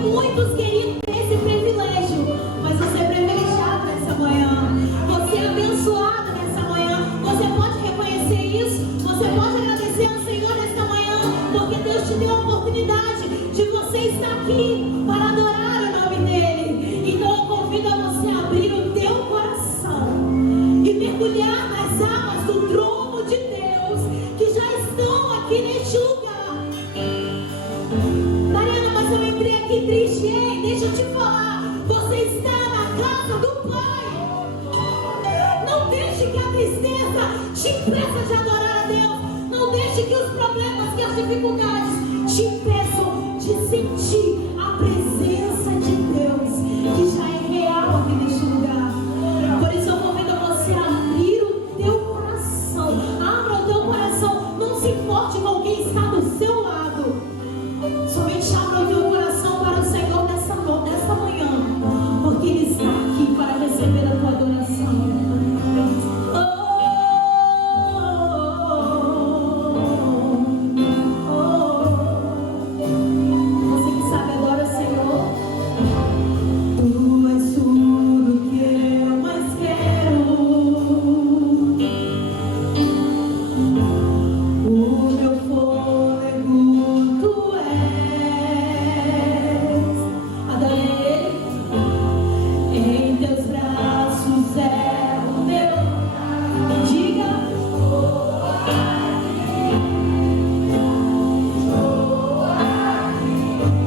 muitos queriam ter esse privilégio, mas você é privilegiado nessa manhã. Você é abençoado nessa manhã. Você pode reconhecer isso. Você pode agradecer ao Senhor nesta manhã, porque Deus te deu a oportunidade de você estar aqui para adorar o nome dEle. Então eu convido a você a abrir o teu coração e mergulhar nas águas do trono de Deus que já estão aqui neste lugar. Mariana, mas eu entrei aqui triste. Ei, deixa eu te falar, você está na casa do Pai. Não deixe que a tristeza te impeça de adorar a Deus. Não deixe que os problemas, que as dificuldades te impeçam de sentir a presença de Deus que já é real aqui neste lugar. Por isso eu convido você a abrir o teu coração. Abra o teu coração. Não se importe com quem está do seu lado. Somente abra o teu coração para o Senhor nessa manhã, porque Ele está aqui para receber a tua adoração. Você que sabe, adora o Senhor. Tu és tudo que eu mais quero. O meu fôlego, tu és. Adorei Ele. Em teus braços é o meu. Diga.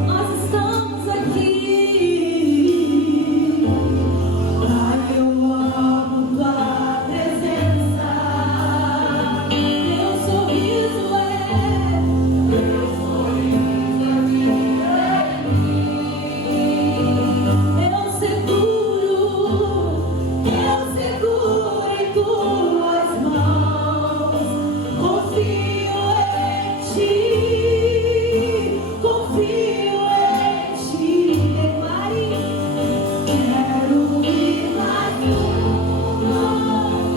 Nós estamos aqui. Ai, eu amo tua presença. Teu sorriso é eu seguro em tuas mãos. Confio em ti, confio em ti. Declare, quero ir mais fundo,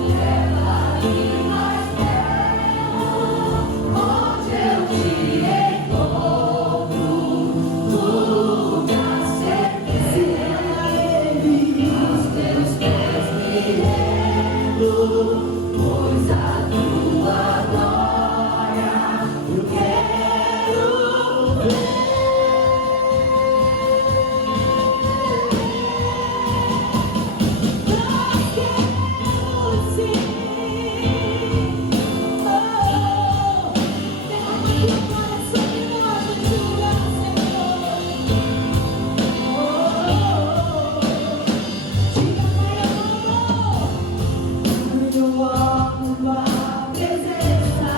levar-me mais perto, onde eu te encontro, lugar certeiro. Aos teus pés me rendo, pois a tua glória eu quero ver. Nós queremos sim. Derrama tua glória sobre nós nesse lugar, Senhor. Diga, Pai, eu amo tua presença.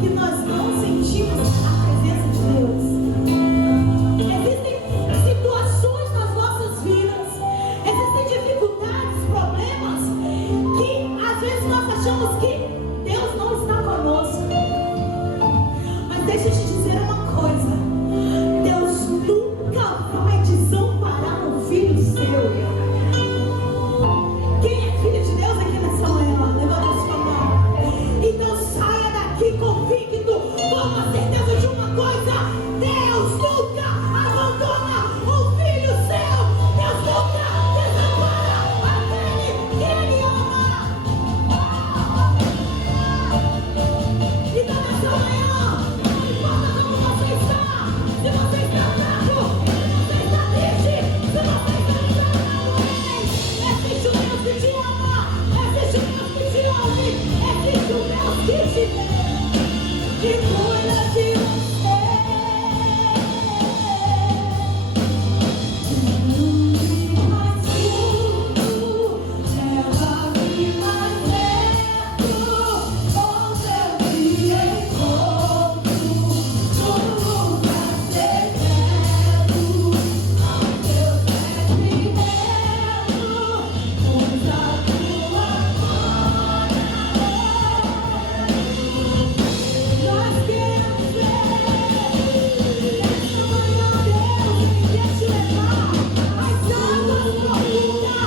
que nós não sentimos a presença de Deus. Existem situações nas nossas vidas, existem dificuldades, problemas, que às vezes nós achamos que Deus não está conosco. Mas deixa eu te dizer uma coisa: Deus nunca vai desamparar um filho seu. Quem é filho de Deus aqui nessa manhã? Levanta a sua mão. Então saia daqui convicto, com a certeza de uma coisa: Deus nunca abandona um filho seu. Deus nunca desampara aquele que Ele ama. Então nessa manhã, não importa como você está, se você está fraco, se você está triste, se você está existe um Deus que te ama, existe um Deus que te ouve, existe um Deus que te vê, que cuida de você. Leva-me mais fundo, leva-me mais perto, onde eu te encontro, no lugar secreto, ao teu pé me rendo, pois a tua glória nós queremos ver. Nessa manhã, Deus, Ele quer te levar às águas profundas.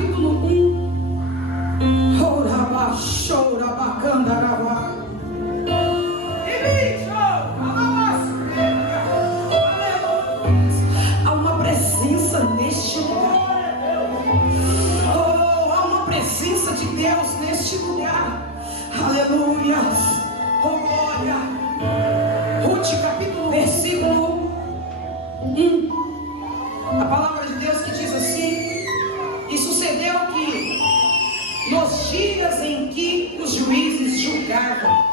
capítulo 1. Há uma presença neste lugar. Oh, há uma presença de Deus neste lugar. Aleluia. Oh, glória. Ruth, capítulo, versículo 1. A palavra de Deus que diz assim: e sucedeu que nos dias em que os juízes julgavam,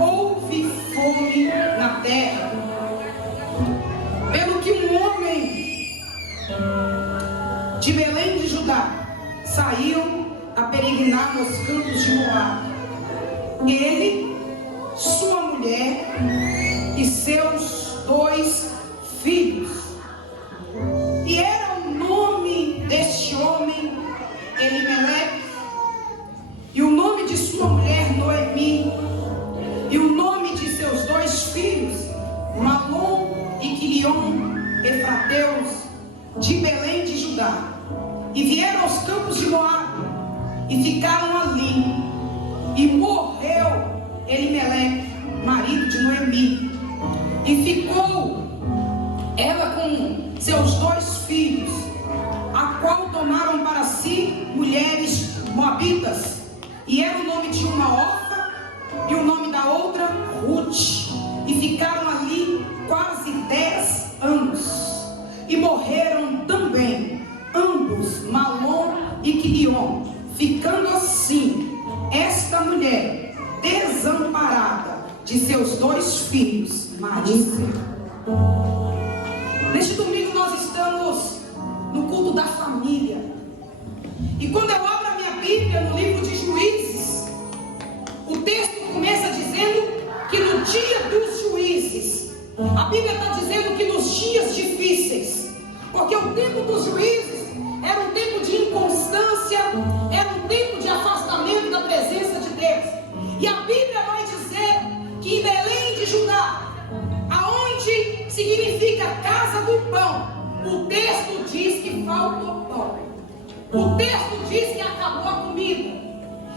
houve fome na terra, pelo que um homem de Belém de Judá saiu a peregrinar nos campos de Moabe. Ele, sua mulher e seus 2 filhos. E era o nome deste homem Elimeleque, e o nome de sua mulher Noemi, e o nome de seus 2 filhos Malom e Quilion, efrateus de Belém de Judá. E vieram aos campos de Moabe e ficaram ali. E morreu Elimeleque, marido de Noemi, e ficou ela com seus 2 filhos, a qual tomaram para si mulheres moabitas, e era o nome de uma Orfa e o nome da outra Ruth, e ficaram ali quase 10 anos, e morreram também ambos, Malom e Quilion, ficando assim esta mulher desamparada de seus 2 filhos, marido. Neste domingo nós estamos no culto da família. E quando eu abro a minha Bíblia no livro de Juízes, o texto começa dizendo que no dia dos juízes, a Bíblia está dizendo que nos dias difíceis, porque o tempo dos juízes era um tempo de inconstância, era um tempo de afastamento da presença de Deus. E a Bíblia vai dizer que em Belém de Judá, aonde significa casa do pão, o texto diz que faltou pão. O texto diz que acabou a comida.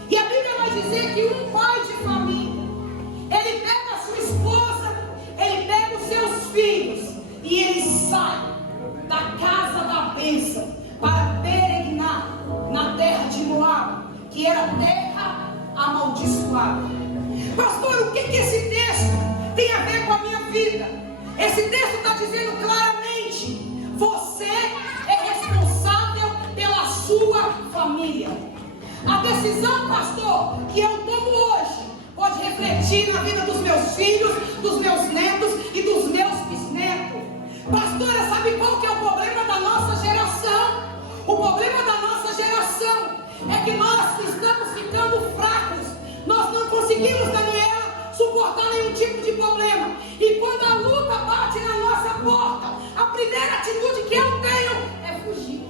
E a Bíblia vai dizer que um pai de família, ele pega a sua esposa, ele pega os seus filhos e ele sai da casa da bênção para peregrinar na terra de Moabe, que era terra amaldiçoada. Pastor, o que esse texto tem a ver com a minha vida? Esse texto está dizendo claramente: você é responsável pela sua família. A decisão, pastor, que eu tomo hoje pode refletir na vida dos meus filhos, dos meus netos e dos meus bisnetos. Pastora, sabe qual que é o problema da nossa geração? O problema da nossa geração é que nós estamos ficando fracos. Nós não conseguimos, Daniela, suportar nenhum tipo de problema. E quando a luta bate na nossa porta, a primeira atitude que eu tenho é fugir.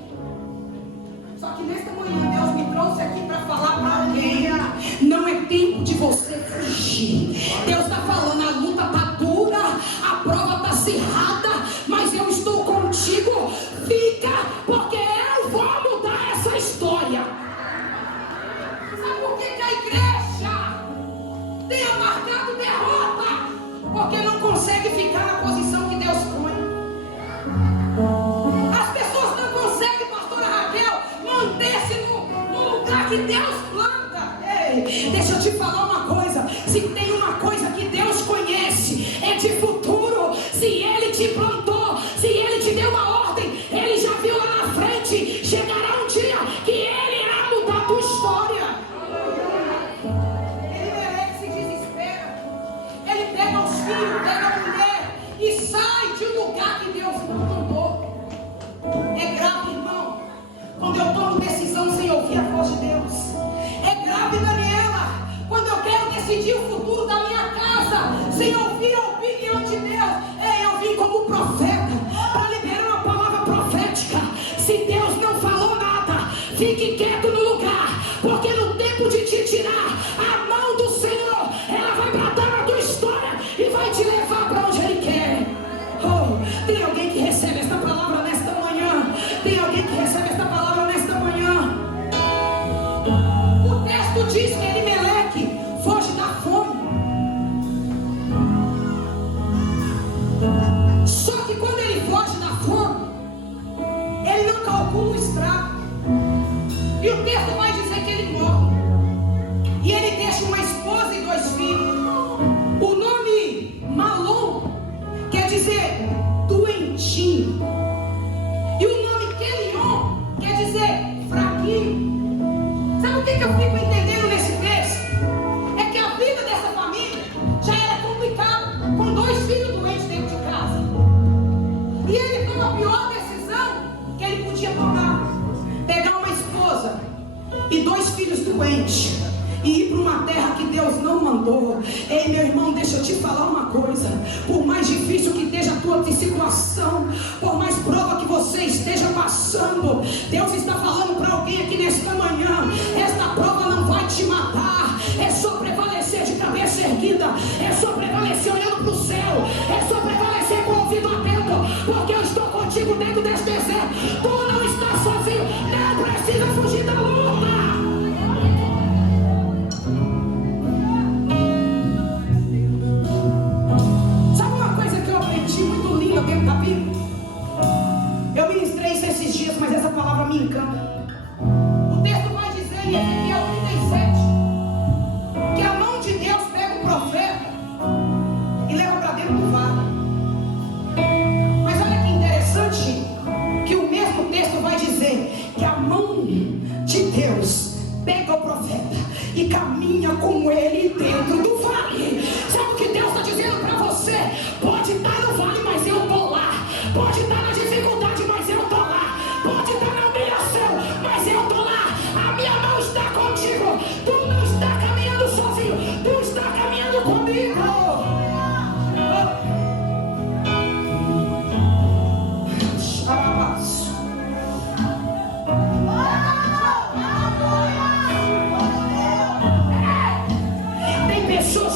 Só que nesta manhã Deus me trouxe aqui para falar para alguém: não é tempo de você fugir. Deus está falando, a luta está dura, a prova está acirrada, mas eu estou contigo. Fica, porque eu vou mudar essa história. Sabe por que a igreja tem amargado derrota? Porque não consegue ficar na posição que Deus põe. As pessoas não conseguem, pastora Raquel, manter-se no lugar que Deus planta. Ei, deixa eu te falar uma coisa: se tem uma coisa que Deus conhece, é de futuro. Se Ele te plantou, se Ele te deu uma ordem, Ele já viu lá na frente. Chegará um dia que Ele irá mudar a tua história. Ele merece, se desespera. Ele pega os filhos, pega a mulher e sai de um lugar que Deus não mandou. É grave, irmão, quando eu tomo decisão sem ouvir a voz de Deus. É grave, Daniela, quando eu quero decidir o futuro da minha casa sem ouvir a opinião de Deus. Eu vim como profeta para liberar uma palavra profética. Se Deus não falou nada, fique quieto no lugar, porque no tempo de te tirar, a mão do Senhor, ela vai bradar na tua história e vai te levar para onde Ele quer. Oh, tem alguém que recebe esta palavra nesta manhã? Tem alguém que recebe esta palavra nesta manhã? como um escravo. E o texto vai dizer que ele morre. E ele deixa uma esposa e 2 filhos. O nome Malom quer dizer doentinho. E o nome Quelion quer dizer fraquinho. Sabe o que eu fico entendendo nesse texto? É que a vida dessa família já era complicada, com 2 filhos doentes dentro de casa. E ele tomou a pior decisão que ele podia tomar: pegar uma esposa e 2 filhos doentes e ir para uma terra que Deus não mandou. Ei, meu irmão, deixa eu te falar uma coisa. Por mais difícil que esteja a tua situação, por mais prova que você esteja passando, Deus está falando para alguém aqui nesta manhã: esta prova não vai te matar. É só prevalecer de cabeça erguida, é só prevalecer olhando para o céu, é só prevalecer com o ouvido atento, porque eu estou contigo dentro desse deserto. Tu não estás sozinho, não precisa fugir da luta. Muito linda dentro da Bíblia. Eu ministrei isso esses dias, mas essa palavra me encanta. O texto vai dizer em Ezequiel 37 que a mão de Deus pega o profeta e leva para dentro do vale. Mas olha que interessante, que o mesmo texto vai dizer que a mão de Deus pega o profeta e caminha com ele dentro do vale. Sabe o que Deus está dizendo para você? Pode estar no vale, mas eu estou lá. Pode estar na dificuldade, mas eu estou lá. Pode estar na humilhação, mas eu estou lá. A minha mão está contigo. Tu não está caminhando sozinho, tu está caminhando comigo. Tem pessoas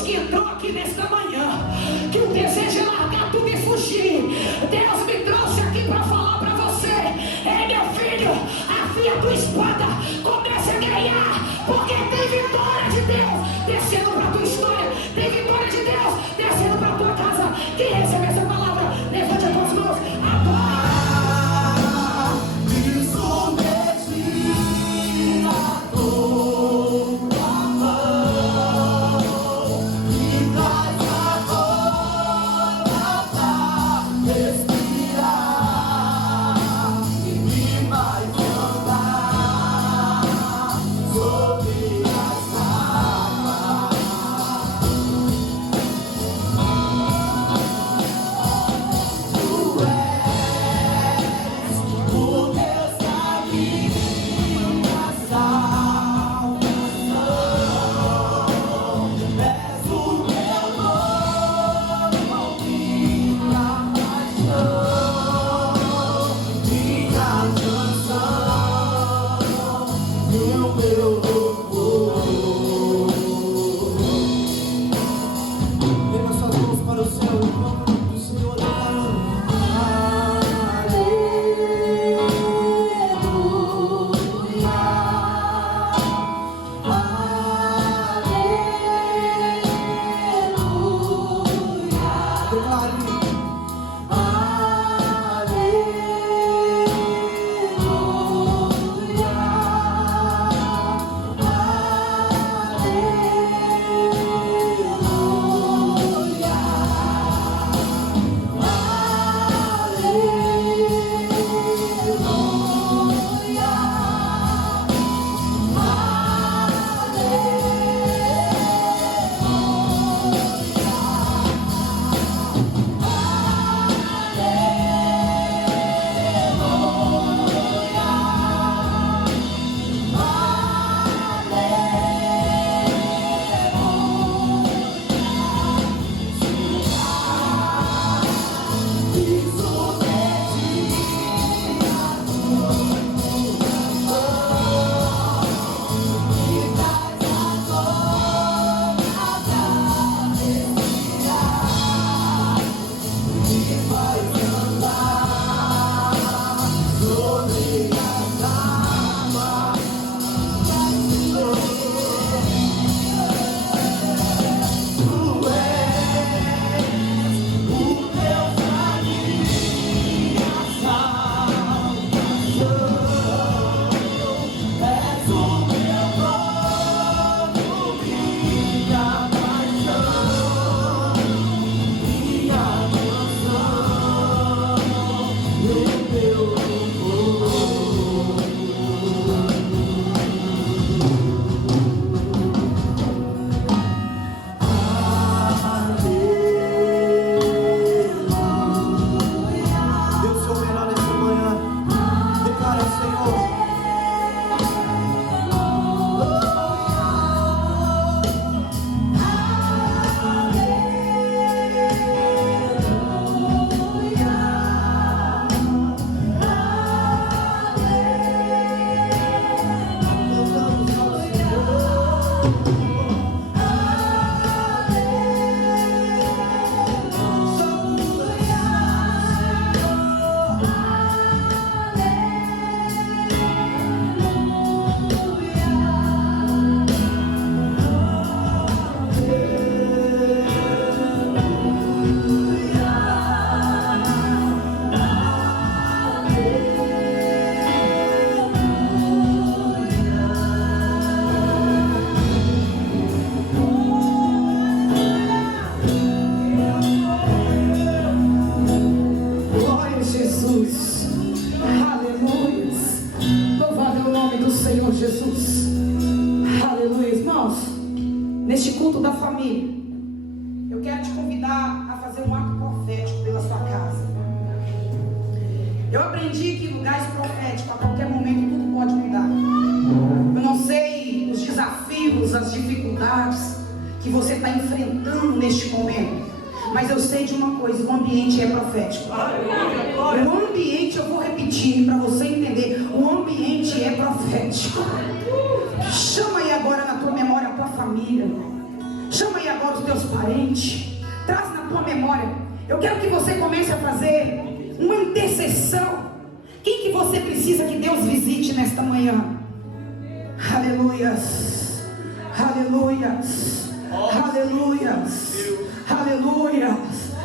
Senhor Jesus. Aleluia, irmãos. Neste culto da família, eu quero te convidar a fazer um ato profético pela sua casa. Eu aprendi que em lugares proféticos, a qualquer momento, tudo pode mudar. Eu não sei os desafios, as dificuldades que você está enfrentando neste momento, mas eu sei de uma coisa: o ambiente é profético. O ambiente, eu vou repetir para você entender, o ambiente é profético. Chama aí agora na tua memória a tua família, chama aí agora os teus parentes, traz na tua memória. Eu quero que você comece a fazer uma intercessão. Quem que você precisa que Deus visite nesta manhã? Aleluias, aleluias, aleluias, aleluias.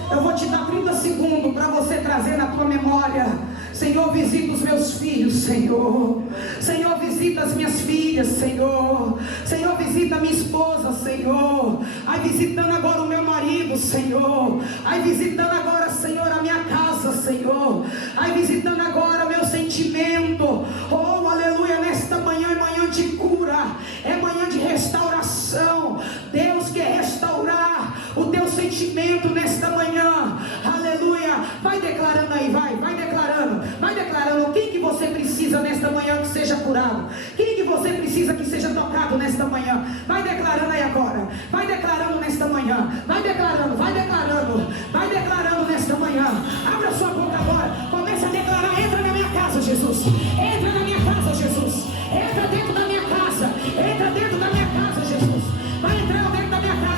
Eu vou te dar 30 segundos para você trazer na tua memória. Senhor, visita os meus filhos, Senhor. Senhor, visita as minhas filhas, Senhor. Senhor, visita a minha esposa, Senhor. Ai, visitando agora o meu marido, Senhor. Ai, visitando agora, Senhor, a minha casa, Senhor. Ai, visitando agora meu sentimento. Oh, aleluia, nesta manhã é manhã de cura, é manhã de restauração. Deus quer restaurar o teu sentimento nesta manhã. Aleluia. Vai declarando aí, vai declarando. Vai declarando quem que você precisa nesta manhã que seja curado. Quem que você precisa que seja tocado nesta manhã. Vai declarando aí agora. Vai declarando nesta manhã. Vai declarando, vai declarando. Vai declarando nesta manhã. Abra sua boca agora. Comece a declarar. Entra na minha casa, Jesus. Entra na minha casa, Jesus. Entra dentro da minha casa. Entra dentro da minha casa, Jesus. Vai entrando dentro da minha casa.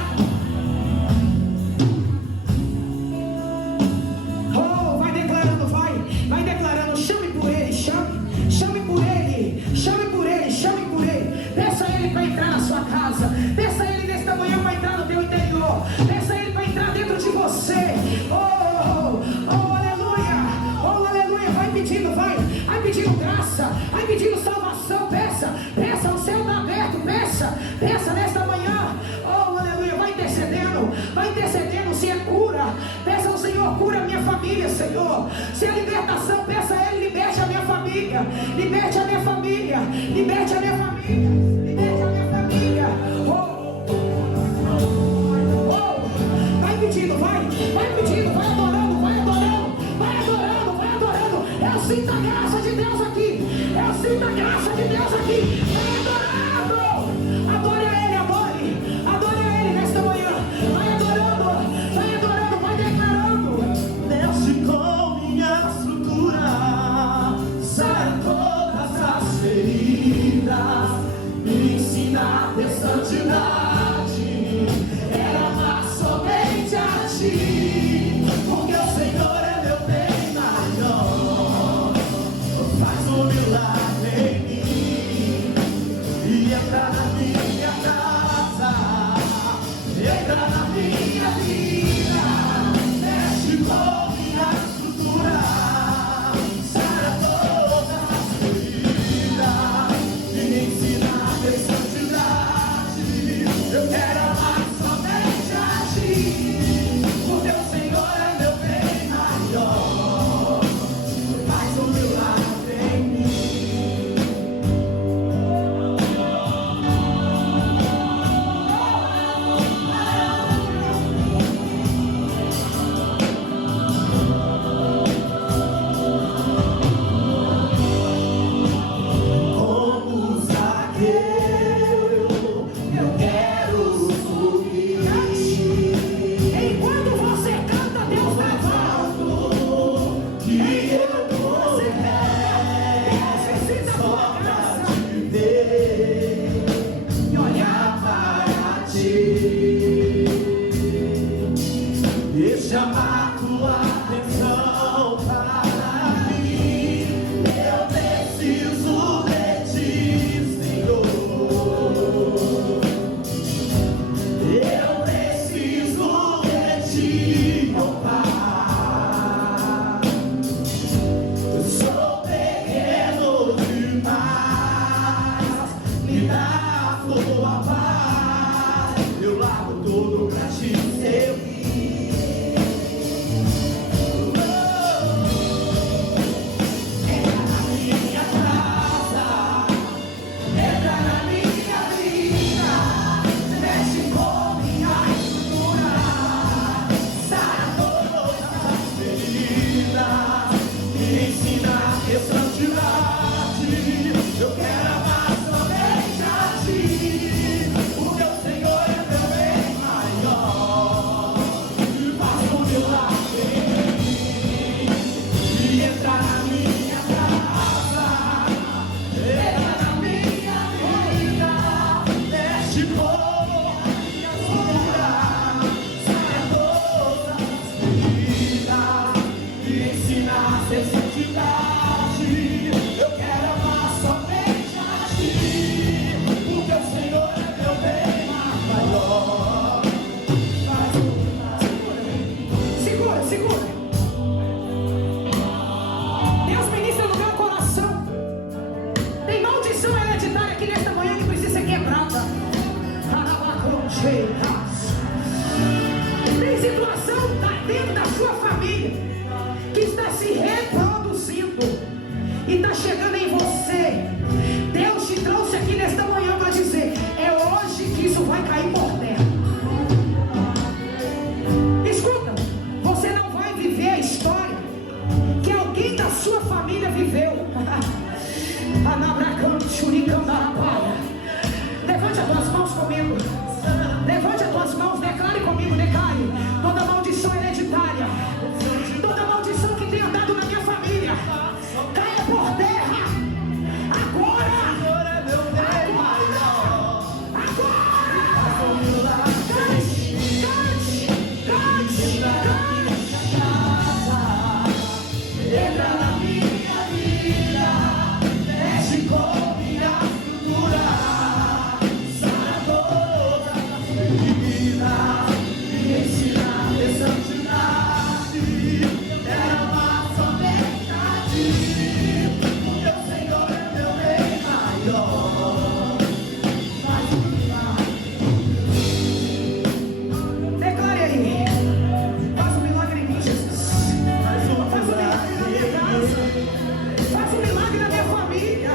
Vai declarando, chame por ele, chame por ele, chame por ele, chame por ele. Peça a ele para entrar na sua casa, peça a ele nesta manhã para entrar no teu interior, peça a ele para entrar dentro de você. Oh, aleluia, vai pedindo graça, vai pedindo salvação, peça, o céu está aberto, peça nesta manhã. Oh, aleluia, vai intercedendo, se é cura, peça ao Senhor, cura a minha família, Senhor. Se é libertação, peça a ele, liberte a minha família, liberte a minha família, liberte a minha família, liberte a minha família. Vai pedindo, vai adorando, vai adorando. Eu sinto a graça de Deus aqui, vai adorando. Adore a ele nesta manhã. Vai adorando, vai declarando. Mexe com minha estrutura, sai todas as feridas, me ensina a ter santidade, era amar somente a ti, porque o Senhor é meu bem maior. Faz um milagre em mim e entra na minha casa, entra na minha vida, mexe com minha estrutura, sara todas as feridas, me ensina a ter santidade. Eu quero amar somente a ti, porque o Senhor é meu bem maior. Faz um milagre em mim. Como Zaqueu, eu quero subir. Enquanto você canta, Deus levanta. Que eu vou Necessita só tua graça. pra te ver e olhar para ti e chamar tua atenção para mim. Eu preciso de ti, Senhor. Eu preciso de ti, meu Pai. Eu sou pequeno demais, me dá a tua paz. Eu largo tudo pra te servir. Entra na minha casa, sua família, que está se reproduzindo e está chegando em você. Deus te trouxe aqui nesta manhã para dizer: é hoje que isso vai cair por terra. Escuta, você não vai viver a história que alguém da sua família viveu. Levante as tuas mãos comigo. Levante as tuas mãos, declare comigo, declare. Toda maldição hereditária, toda maldição que tem andado na minha família, caia por terra. Agora! Entra na minha vida, mexe com minha estrutura, sana toda a ferida, me ensina a ter santidade, derrama sua verdade, o teu Senhor é meu bem maior. Declare aí. Faz um milagre em mim, Jesus. Faz um milagre na minha casa. Faz um milagre na minha família.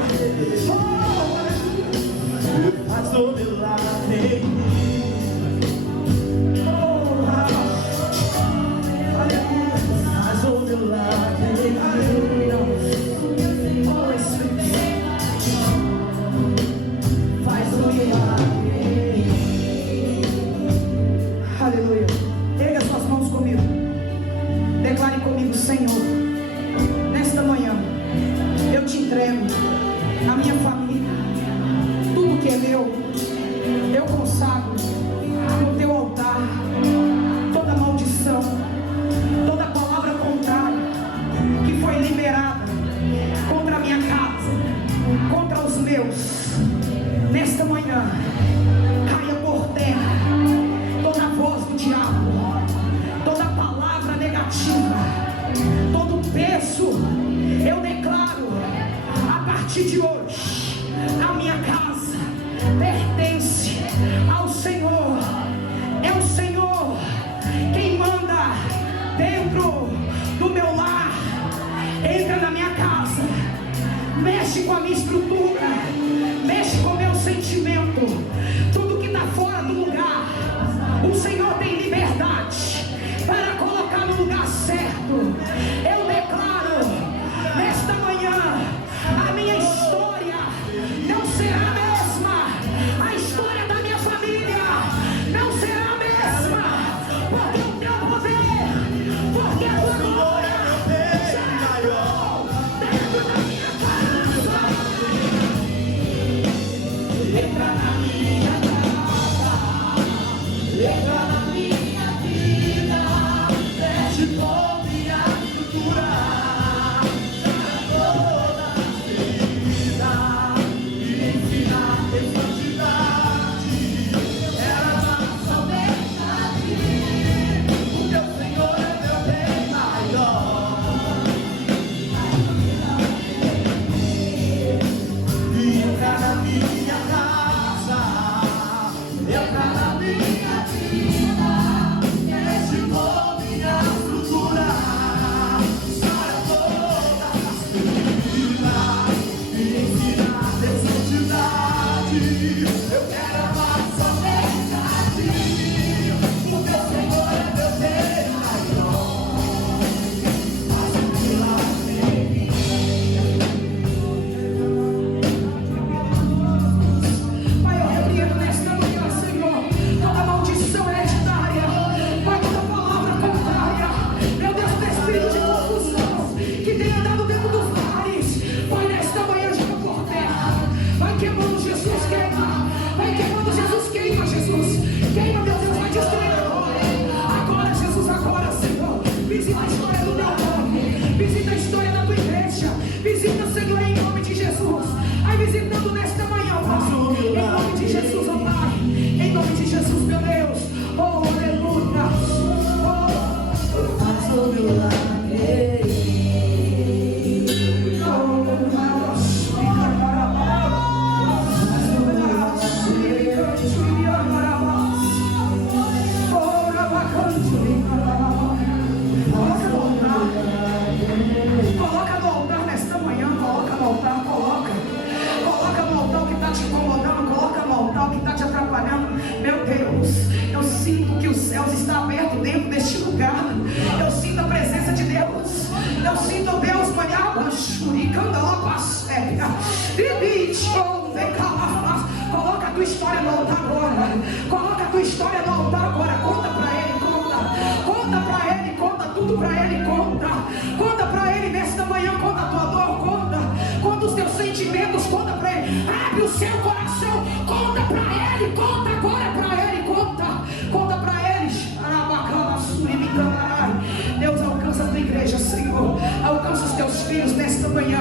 Faz um milagre em mim. Faz um milagre em mim. Faz um milagre em mim. Aleluia. Erga suas mãos comigo. Declare comigo: Senhor, nesta manhã eu te entrego a minha família, tudo que é meu, eu consagro no teu altar. Toda maldição, toda palavra contrária que foi liberada contra a minha casa, contra os meus, nesta manhã caia por terra. Toda voz do diabo, toda palavra negativa, todo peso, eu declaro a partir de hoje: a minha casa pertence ao Senhor. É o Senhor quem manda dentro do meu lar. Entra na minha casa, mexe com a minha estrutura, mexe com o meu sentimento. Tudo que está fora do lugar, o Senhor tem liberdade para colocar no lugar certo. Eu declaro nesta manhã: a minha história não será a mesma. A história da minha família não será a mesma. Porque o teu poder, porque a tua glória já entrou dentro da minha casa. lugar. Eu sinto a presença de Deus. Eu sinto Deus manhabas. Coloca a tua história no altar agora. Coloca a tua história no altar agora. Conta pra Ele, conta. Conta pra Ele, conta tudo pra Ele, conta. Conta pra Ele nesta manhã, conta a tua dor, conta. Conta os teus sentimentos, conta pra Ele. Abre o seu coração, conta pra Ele, conta agora pra Ele, conta. Conta pra Ele. Deus, alcança a tua igreja, Senhor. Alcança os teus filhos nesta manhã.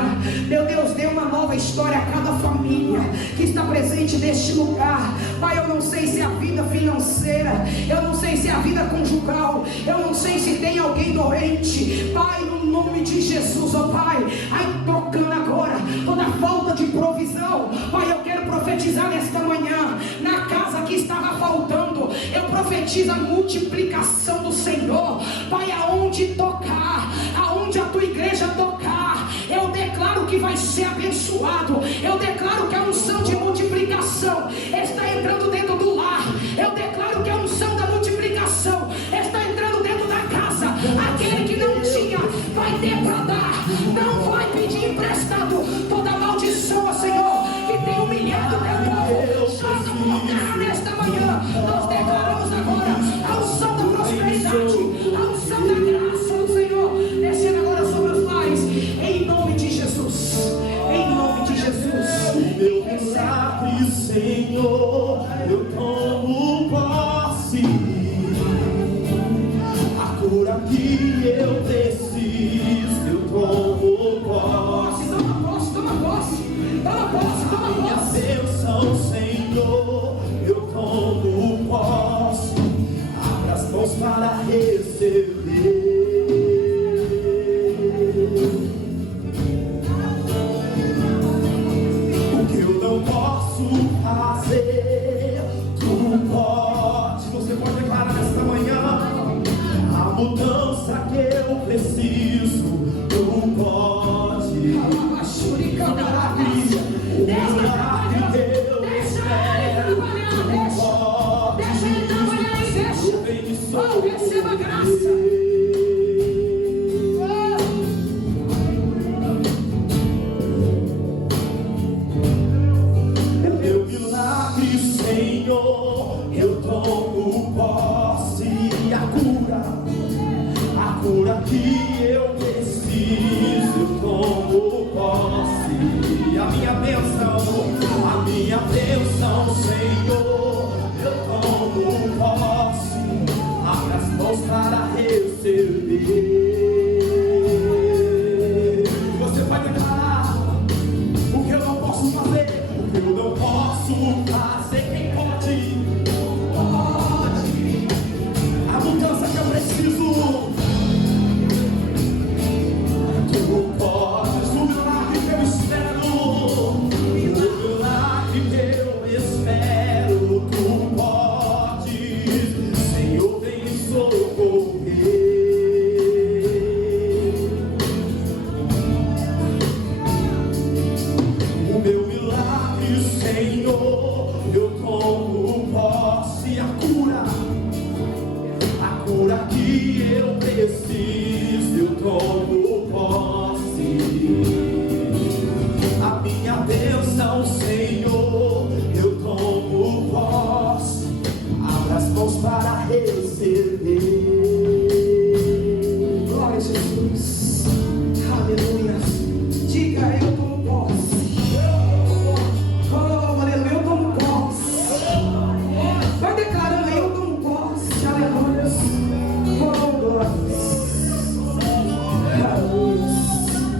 Meu Deus, dê uma nova história a cada família que está presente neste lugar. Pai, eu não sei se é a vida financeira, eu não sei se é a vida conjugal, eu não sei se tem alguém doente. Pai, no nome de Jesus, ó Pai, aí tocando agora toda falta de provisão. Pai, eu quero profetizar nesta manhã, na casa que estava faltando, eu profetizo a multiplicação do Senhor. Pai, aonde tocar, aonde a tua igreja tocar, eu declaro que vai ser abençoado. Eu declaro que a unção de multiplicação está entrando dentro do lar. Eu declaro que a unção da multiplicação está entrando dentro da casa. Aquele que não tinha vai ter para dar, não vai pedir emprestado. Toda maldição, Senhor, que tem humilhado meu povo, solta por terra nesta manhã. Nós declaramos agora a unção da prosperidade, a unção da graça do Senhor descendo agora sobre os pais, em nome de Jesus, em nome de Jesus. Meu milagre, Senhor, eu tomo posse. A cura que eu preciso, eu tomo posse. Toma posse, toma posse, toma posse, toma A posse. bênção, Senhor, eu tomo posse. Abra as mãos para receber. O que eu não posso fazer, tu pode. Você pode declarar nesta manhã a mudança que eu preciso, tu pode. Deixa ele trabalhar aí, deixa. Oh, receba graça. Meu milagre, Senhor, eu tomo posse. A cura que eu preciso, eu tomo posse. A minha bênção, Senhor, eu tomo posse. Abra as mãos para receber. Você vai declarar o que eu não posso fazer, o que eu não posso fazer. Quem pode? Pode. A mudança que eu preciso, tu podes. O milagre que eu espero, o milagre que eu espero, tu podes. Senhor, vem me socorrer. O meu milagre, Senhor, eu tomo posse. A cura que eu preciso, eu tomo posse. A minha bênção, Senhor, eu tomo posse. Abra as mãos para receber. Glória a Jesus. Aleluia. Diga, eu tomo posse. Oh, aleluia, eu tomo posse. Vai declarando aí, eu tomo posse. Aleluia. Oh, glória. Aleluia.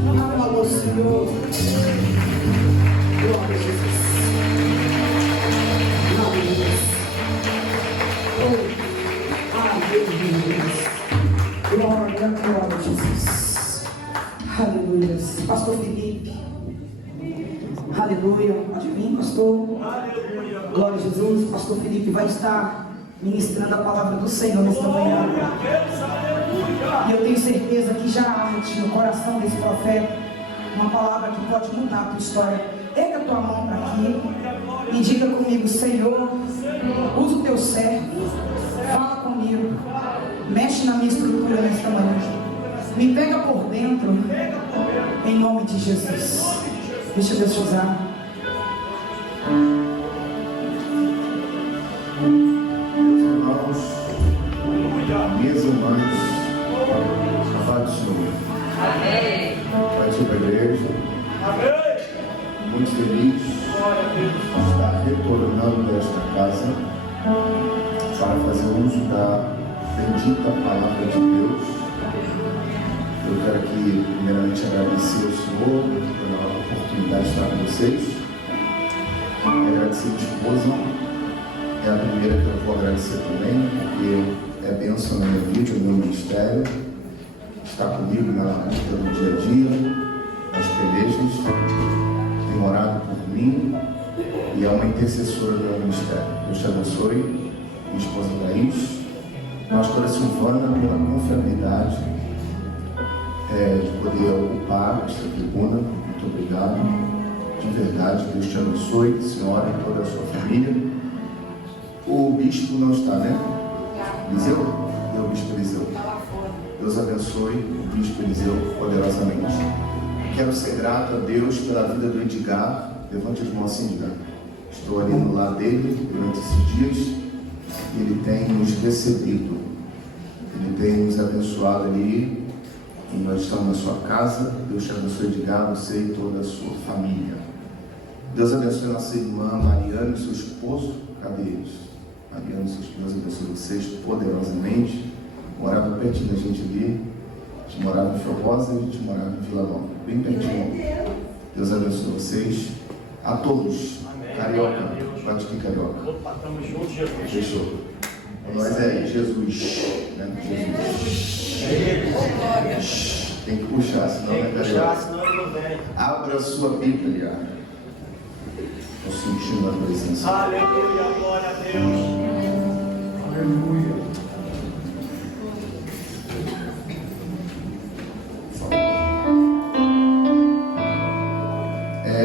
Amém, Senhor. Glória a Jesus. Aleluia. Oh, aleluia. Glória a Jesus. Aleluia. Pastor Felipe. Aleluia. Pode vir, pastor. Glória a Jesus. Pastor Felipe vai estar ministrando a palavra do Senhor nesta manhã. E eu tenho certeza que já arde no coração desse profeta uma palavra que pode mudar a tua história. Pega a tua mão para aqui e diga comigo: Senhor, usa o teu servo, fala comigo. Mexe na minha estrutura nesta manhã. Me pega por dentro. Em nome de Jesus. Deixa Deus te usar. Irmãos, minhas irmãs, a paz do Senhor. Amém. Partiu para a igreja. Muito feliz de estar retornando a esta casa para fazer uso da bendita palavra de Deus. Eu quero aqui, primeiramente, agradecer ao Senhor pela oportunidade de estar com vocês. Agradecer a minha esposa. É a primeira que eu vou agradecer também, porque é bênção na minha vida, no meu ministério. Está comigo na luta do dia a dia, nas pelejas, tem orado por mim e é uma intercessora do meu ministério. Deus te abençoe, minha esposa Thaís, pastora Silvana, pela confiabilidade de poder ocupar esta tribuna. Muito obrigado, de verdade. Deus te abençoe, senhora e toda a sua família. O bispo não está, né? Eliseu? É o bispo Eliseu. Deus abençoe o bispo Eliseu poderosamente. Quero ser grato a Deus pela vida do Edgar. Levante as mãos assim, Edgar. Estou ali no lado dele durante esses dias. E ele tem nos recebido. Ele tem nos abençoado ali. E nós estamos na sua casa. Deus te abençoe, Edgar, você e toda a sua família. Deus abençoe nossa irmã Mariana e seu esposo. Cadê eles? Mariana e seu esposo, abençoe vocês poderosamente. Morava pertinho da gente ali. A gente morava em Formosa e a gente morava em Vila Nova. Bem pertinho. Deus abençoe vocês. A todos. Amém. Carioca. Pode aqui, Carioca. Opa, estamos juntos, Jesus. Fechou. Nós é Jesus. Né? Jesus. Tem que puxar, senão Tem que é puxar, Carioca. senão ele não vem. Abra a sua Bíblia. Estou sentindo a presença. Aleluia, glória a Deus. Aleluia.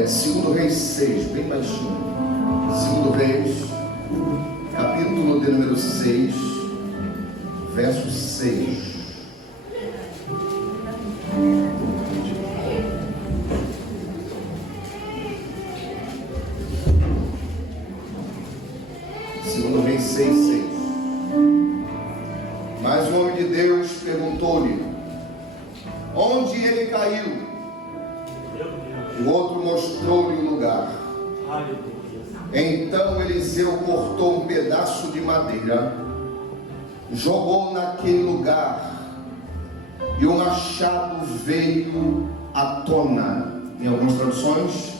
2 Reis 6, bem baixinho. 2 Reis, capítulo de número 6, verso 6. Segundo Reis 6, 6. Mas o homem de Deus perguntou-lhe: onde ele caiu? O outro mostrou-lhe o lugar. Então Eliseu cortou um pedaço de madeira, jogou naquele lugar, e o machado veio à tona. Em algumas traduções,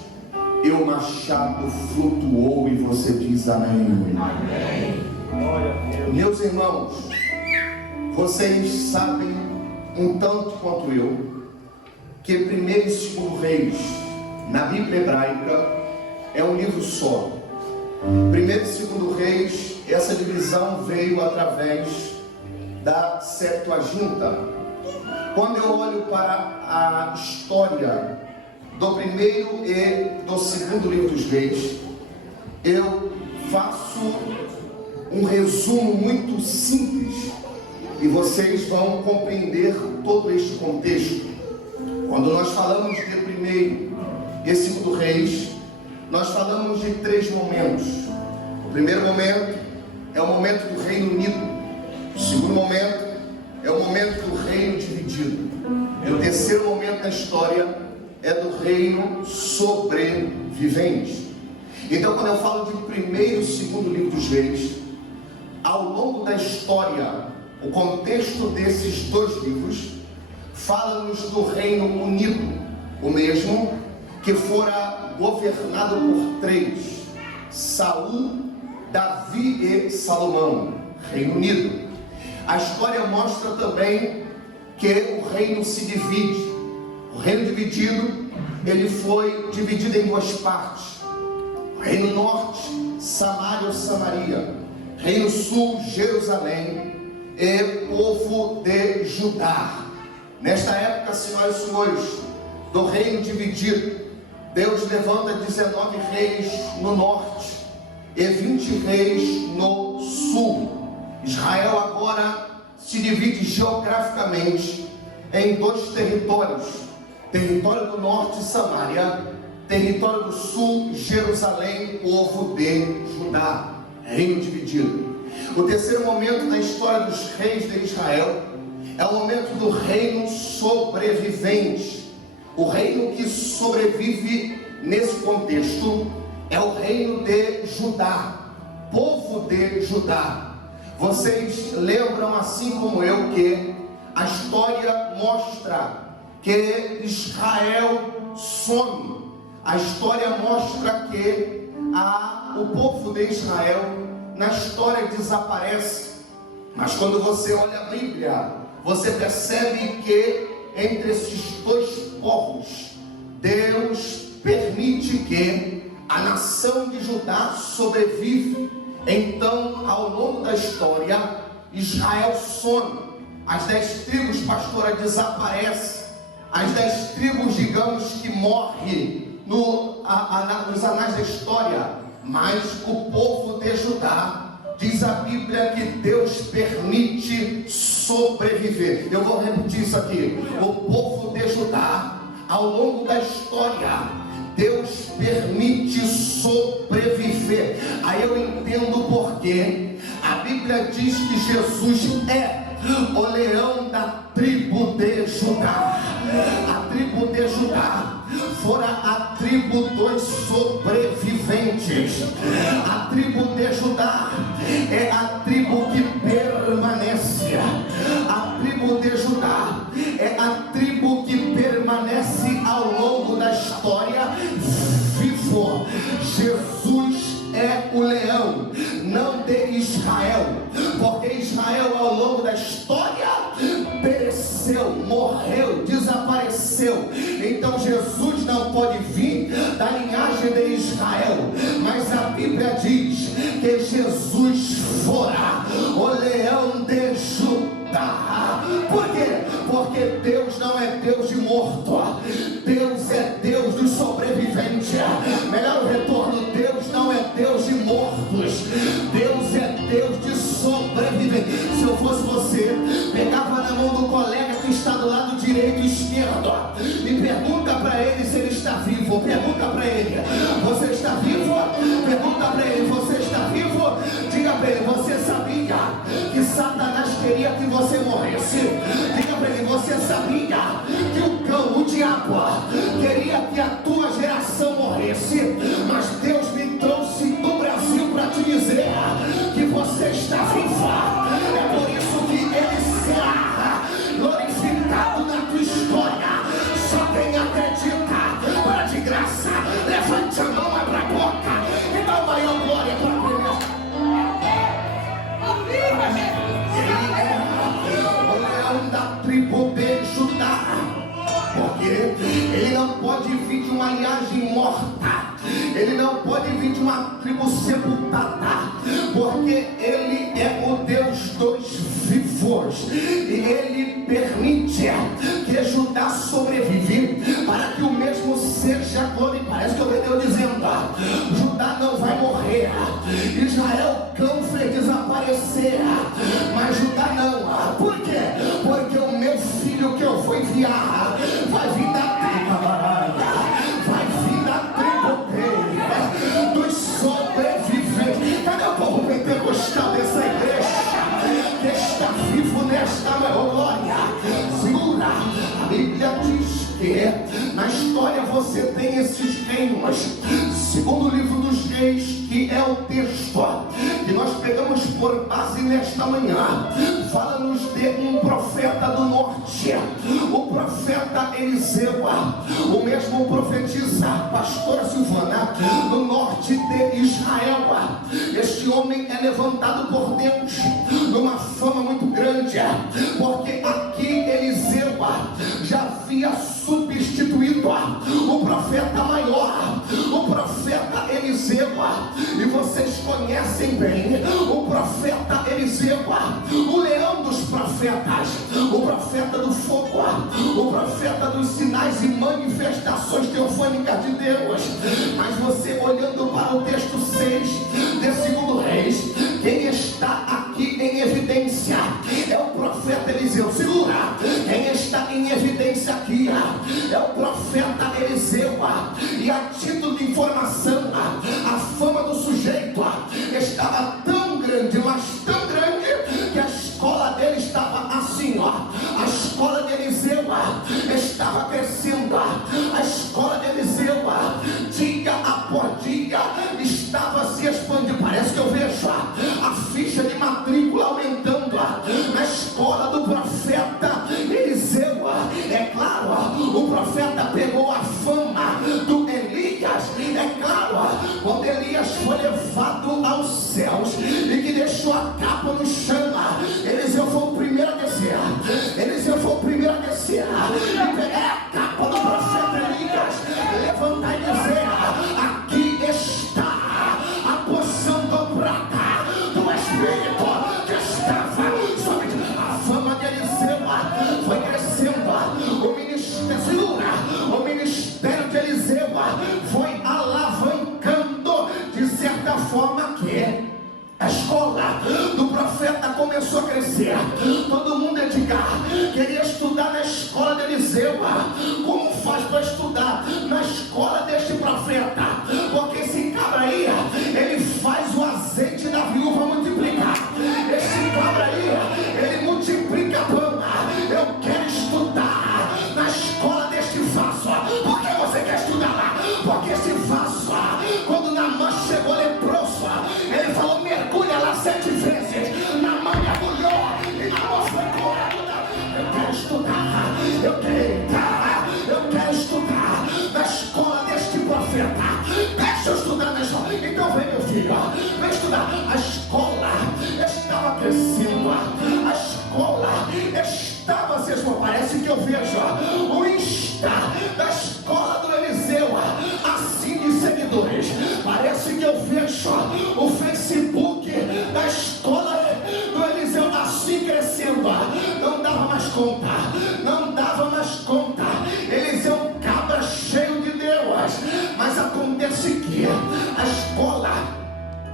e o machado flutuou, e você diz amém. Amém. Meus irmãos, vocês sabem um tanto quanto eu que 1 e 2 Reis na Bíblia hebraica é um livro só. 1 e 2 Reis, essa divisão veio através da Septuaginta. Quando eu olho para a história do primeiro e do segundo livro dos Reis, eu faço um resumo muito simples e vocês vão compreender todo este contexto. Quando nós falamos de 1 e 2 Reis, nós falamos de 3 momentos. O primeiro momento é o momento do Reino Unido. O segundo momento é o momento do reino dividido. E o terceiro momento da história é do reino sobrevivente. Então, quando eu falo de 1 e 2 livro dos Reis, ao longo da história, o contexto desses 2 livros fala-nos do Reino Unido, o mesmo que fora governado por 3: Saul, Davi e Salomão. Reino Unido. A história mostra também que o reino se divide. O reino dividido, ele foi dividido em 2 partes. Reino Norte, Samaria ou Samaria. Reino Sul, Jerusalém e povo de Judá. Nesta época, senhoras e senhores, do reino dividido, Deus levanta 19 reis no norte e 20 reis no sul. Israel agora se divide geograficamente em dois territórios: território do norte, Samaria; território do sul, Jerusalém, povo de Judá. Reino dividido. O terceiro momento na história dos reis de Israel é o momento do reino sobrevivente. O reino que sobrevive nesse contexto é o reino de Judá, povo de Judá. Vocês lembram, assim como eu, que a história mostra que Israel some. A história mostra que o povo de Israel na história desaparece. Mas quando você olha a Bíblia, você percebe que entre esses dois povos, Deus permite que a nação de Judá sobrevive. Então, ao longo da história, Israel some. As 10 tribos, pastora, desaparecem. As 10 tribos, digamos que morrem nos anais da história. Mas o povo de Judá, diz a Bíblia que Deus permite sobreviver. Eu vou repetir isso aqui. O povo de Judá, ao longo da história, Deus permite sobreviver. Aí eu entendo porque a Bíblia diz que Jesus é o leão da tribo de Judá. A tribo de Judá fora a tribo dos sobreviventes. A tribo de Judá é a tribo que permanece. A tribo de Judá é a tribo que permanece ao longo da história vivo. Jesus é o leão, não de Israel, porque Israel ao longo da história pereceu, morreu, desapareceu. Então Jesus não pode vir da linhagem de Israel, mas a Bíblia diz que Jesus fora o leão de Judá. Por quê? Porque Deus não é Deus de morto, Deus é Deus dos sobreviventes. Melhor o retorno: Deus não é Deus de mortos, Deus é Deus de sobreviventes. Se eu fosse você, pegava na mão do colega que está do lado direito e esquerdo e pergunta para ele se ele está vivo. Pergunta para ele: você está vivo? Pergunta para ele: você está vivo? Diga para ele: você sabia que Satanás queria que você morresse? Diga para ele: você sabia que o cão, o diabo, queria que a tua geração morresse? Mas Deus me trouxe do Brasil para te dizer que você está viva. É por isso que ele será glorificado na tua história. Só quem acredita, para de graça, levante a mão, abra a boca e dá maior glória para Deus. Ele é o leão da tribo de Judá, porque ele não pode vir de uma linhagem morta, ele não pode vir de uma tribo sepultada, porque ele é o Deus dos vivos, e ele permite que Judá sobrevive para que o mesmo seja glorificado. Parece que eu estou dizendo: Judá não vai morrer, Israel cão fez desaparecer, mas Judá não. Por quê? Porque o meu filho que eu vou enviar vai vir da tribo, vai vir da tribo dele, dos sobreviventes. Cadê o povo pentecostal dessa igreja que está vivo nesta glória? Segura, a Bíblia diz que na história você tem esses reinos. Segundo o livro dos Reis, que é o texto que nós pegamos por base nesta manhã, fala-nos de um profeta do norte, o profeta Eliseu. O mesmo profetiza, pastora Silvana, no norte de Israel. Este homem é levantado por Deus numa fama muito grande, porque aqui Eliseu já havia substituído o profeta maior, o profeta Eliseu. E vocês conhecem bem o profeta Eliseu, o leão dos profetas, o profeta do fogo, o profeta dos sinais e manifestações teofânicas de Deus. Mas você olhando para o texto 6 de 2 Reis, quem está aqui em evidência é o profeta foi levado aos céus e que deixou a capa no chão lá. Eliseu foi o primeiro a descer. Eliseu foi o primeiro a descer e pegar a capa do profeta Elias, levantar e dizer: aqui está a porção dobrada do Espírito que estava sobre a fama de Eliseu. Foi crescendo o ministério de Eliseu foi alavancando, de certa forma que a escola do profeta começou a crescer. Todo mundo queria estudar na escola de Eliseu. Como faz para estudar na escola deste profeta? Porque esse cabra aí, ele faz o azeite da viúva multiplicar. Esse cabra aí, ele multiplica pão. Eu quero estudar na escola deste vaso. Por que você quer estudar lá? Porque esse vaso, quando Naamã chegou leproso, ele falou: mergulha lá 7 vezes. Naamã mergulhou e Naamã foi curado. Eu quero estudar, eu quero estudar na escola deste profeta. Deixa eu estudar na escola. Então vem, meu filho, vem estudar. A escola estava crescendo, a escola estava, vocês parece que eu vejo o Insta da escola do Eliseu assim de seguidores. Parece que eu vejo o Facebook da escola do Eliseu assim crescendo. Não dava mais conta, não dava mais conta. Eliseu é um cabra cheio de Deus, mas acontece que a escola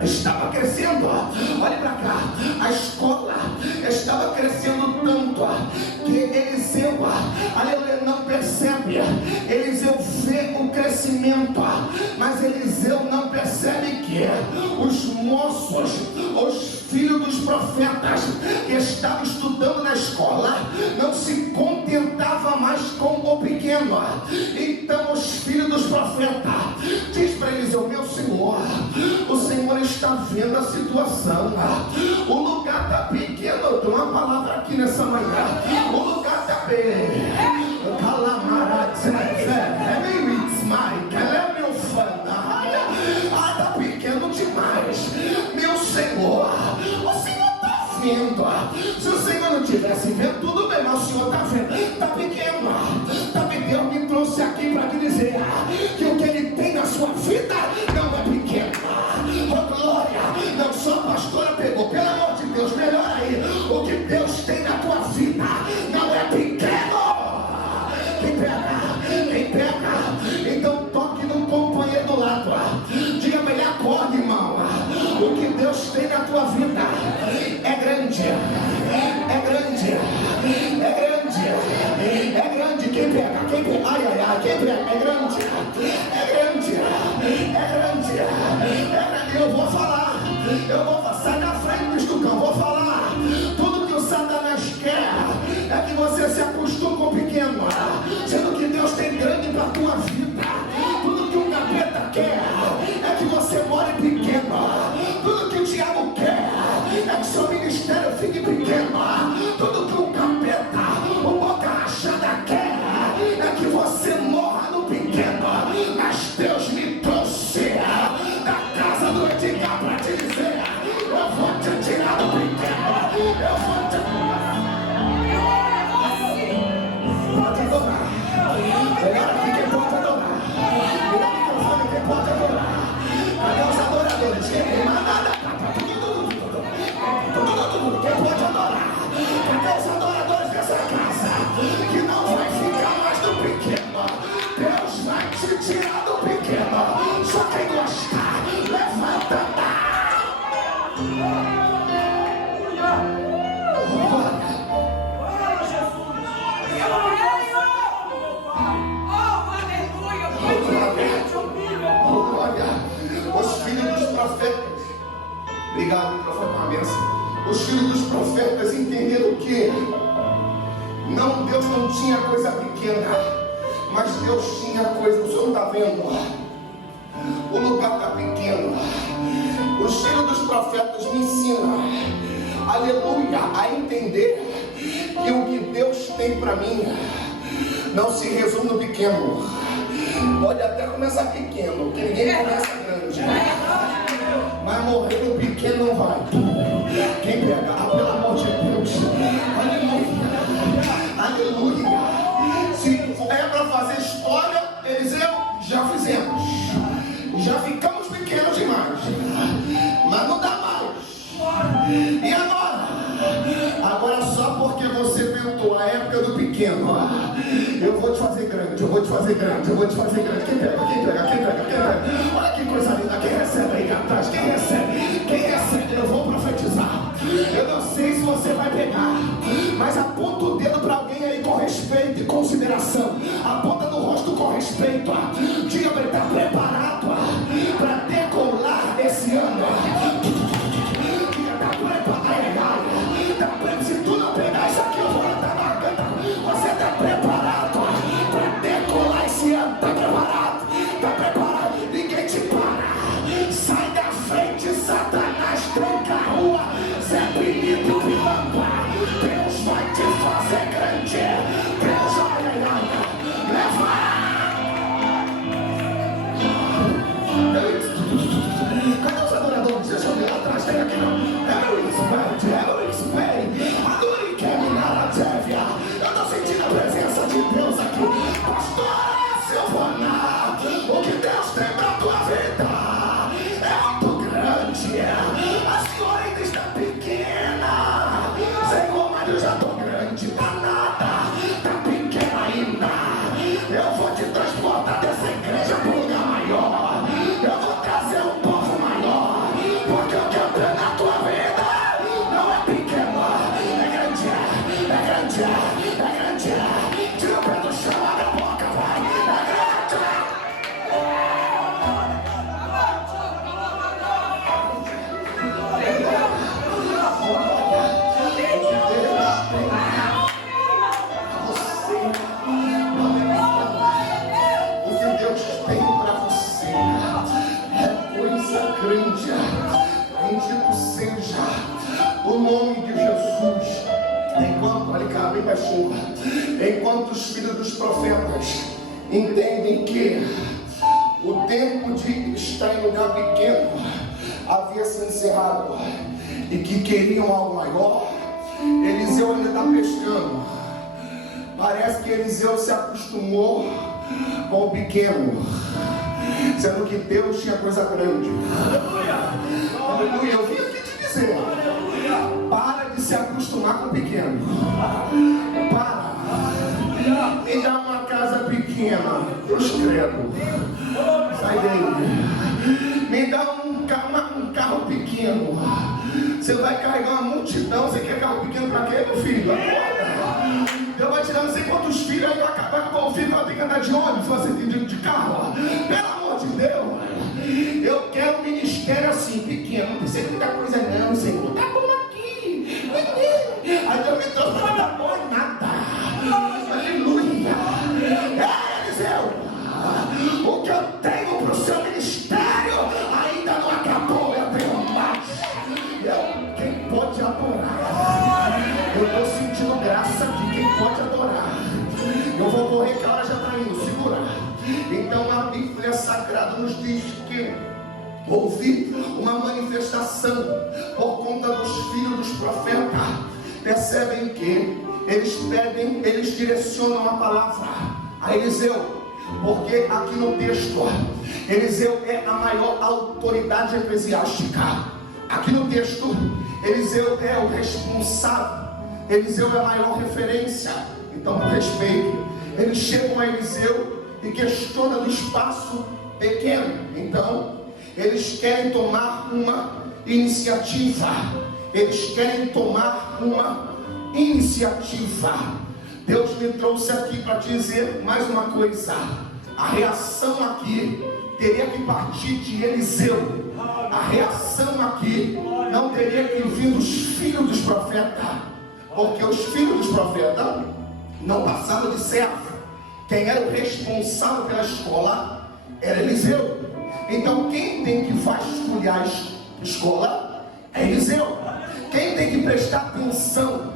estava crescendo. Olhe para cá, a escola estava crescendo tanto que Eliseu, aleluia, não percebe. Eliseu vê o crescimento, mas Eliseu não percebe que os moços, os filhos dos profetas que estavam estudando na escola, não se contentavam mais com o pequeno. Então os filhos dos profetas diz para Eliseu: meu senhor, o Senhor está vendo a situação, o lugar está pequeno. Eu tenho uma palavra aqui nessa manhã. O lugar está bem. Está pequeno demais. Meu Senhor, o Senhor está vendo. Se o Senhor não tivesse vendo, tudo bem, mas o Senhor está vendo. Está pequeno. Deus me trouxe aqui para te dizer que o que Ele tem na sua vida não é pequeno. Oh glória, não só a pastora pegou, pelo amor de Deus, melhor aí. O que Deus tem na tua vida não é pequeno. Quem pega, então toque no companheiro do lado. Diga para ele: acorde, irmão. O que Deus tem na tua vida é grande. É grande. É grande. É grande. Quem pega? Ai, quem pega? É grande. É grande. É grande. É grande. Eu vou falar. Sai da frente do estucão. Vou falar. Tudo que o Satanás quer é que você se acostume com o pequeno, sendo que Deus tem grande para a tua vida. Tudo que o capeta quer é que você more pequeno. Tudo que o diabo quer é que seu ministério fique pequeno. Tudo que o capeta, o boca rachada quer é que você morra no pequeno. Mas Deus me trouxe da casa do Edgar para te dizer: eu vou te tirar do pequeno. Eu vou te pode adorar. Melhor aqui quem pode adorar. Me dá o microfone quem pode adorar. Cadê os adoradores? Quem tem nada? Quem pode adorar? Cadê os adoradores dessa casa? Que não vai ficar mais do pequeno. Deus vai te tirar do pequeno. Só quem gostar, levanta. Os filhos dos profetas, obrigado, microfone com a bênção. Os filhos dos profetas entenderam que Deus não tinha coisa pequena, mas Deus tinha coisa. O senhor não está vendo? O lugar está pequeno. Os filhos dos profetas me ensinam, aleluia, a entender que o que Deus tem para mim não se resume no pequeno. Pode até começar pequeno, porque ninguém começa grande. não vai? Quem pega? Ah, pelo amor de Deus. Aleluia. Aleluia. Se é para fazer história, Eliseu, já fizemos. Já ficamos pequenos demais. Mas não dá mais. E agora? Agora só porque você tentou a época do pequeno. Eu vou te fazer grande, eu vou te fazer grande, eu vou te fazer grande. Quem pega? Quem pega? Quem pega? Quem pega? Olha que coisa linda. Quem recebe aí atrás? Quem recebe? Quem recebe? Eu vou profetizar. Eu não sei se você vai pegar, mas aponta o dedo para alguém aí com respeito e consideração. Aponta no rosto com respeito. Diga para ele, está preparado para decolar esse ano? Está preparado? Se tu não pegar isso aqui, eu vou botar na garganta. Você está preparado para decolar esse ano? Está preparado? Está preparado? Ninguém te para. Sai da frente, Satanás, tranca a rua. Zé Benito Pilamba. Deus vai te fazer grande. Deus vai leva. Cadê os adoradores? Deixa eu ver lá atrás. Tem aqui não. Eu estou sentindo a presença de Deus aqui. Pastora Silvana, o que Deus tem para a tua vida é muito grande. A senhora ainda está pequena. Senhor, mas eu já estou grande. Danada, está pequena ainda. Eu vou te transportar dessa igreja para um lugar maior. Eu vou trazer um povo maior. Porque o que eu tenho na tua vida não é pequeno, é grande. É grande, é grande. Tira o pé do chão, abre a boca, vai. É grande. O que Deus tem para você é coisa grande. Bendito seja o nome de Jesus. Enquanto os filhos dos profetas entendem que o tempo de estar em lugar pequeno havia se encerrado e que queriam algo maior, Eliseu ainda está pescando. Parece que Eliseu se acostumou com o pequeno, sendo que Deus tinha coisa grande. Aleluia. Eu vim aqui te dizer, para de se acostumar com o pequeno. Para. Me dá uma casa pequena, Deus credo. Sai daí. Me dá um carro pequeno. Você vai carregar uma multidão. Você quer carro pequeno para quê, meu filho? Acorda. Deus vai te dar não sei quantos filhos. Aí vai acabar com o filho. Vai ter que andar de ônibus, você de carro. Pelo amor de Deus. Eu quero um ministério assim, pequeno. Não precisa de muita coisa não, Senhor. Tá bom aqui. Aí Deus me trouxe para dar bom em nada. Aleluia. Eliseu, o que eu tenho para o seu ministério ainda não acabou. Eu tenho mais. Quem pode adorar? Eu estou sentindo graça aqui. Quem pode adorar? Eu vou correr que a hora já está indo. Segura. Então a Bíblia Sagrada nos diz que houve uma manifestação por conta dos filhos dos profetas. Percebem que eles direcionam a palavra a Eliseu, porque aqui no texto Eliseu é a maior autoridade eclesiástica. Aqui no texto Eliseu é o responsável, Eliseu é a maior referência. Então, com respeito, eles chegam a Eliseu e questionam do espaço pequeno. Então eles querem tomar uma iniciativa. Eles querem tomar uma iniciativa. Deus me trouxe aqui para dizer mais uma coisa. A reação aqui teria que partir de Eliseu. A reação aqui não teria que vir dos filhos dos profetas, porque os filhos dos profetas não passavam de servo. Quem era o responsável pela escola era Eliseu. Então quem tem que vasculhar a escola é Eliseu. Quem tem que prestar atenção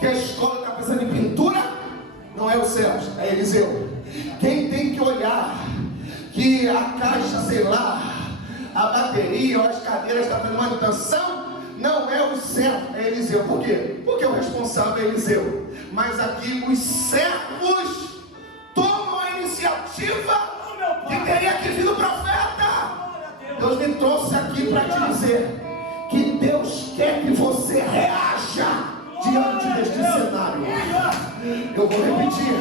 que a escola está precisando de pintura não é o Celso, é Eliseu. Quem tem que olhar que a caixa, sei lá, a bateria ou as cadeiras da manutenção, não é o servo, é Eliseu. Por quê? Porque o responsável é Eliseu. Mas aqui os servos tomam a iniciativa que teria que vir do profeta. Deus me trouxe aqui para te dizer que Deus quer que você reaja diante deste cenário. Eu vou repetir.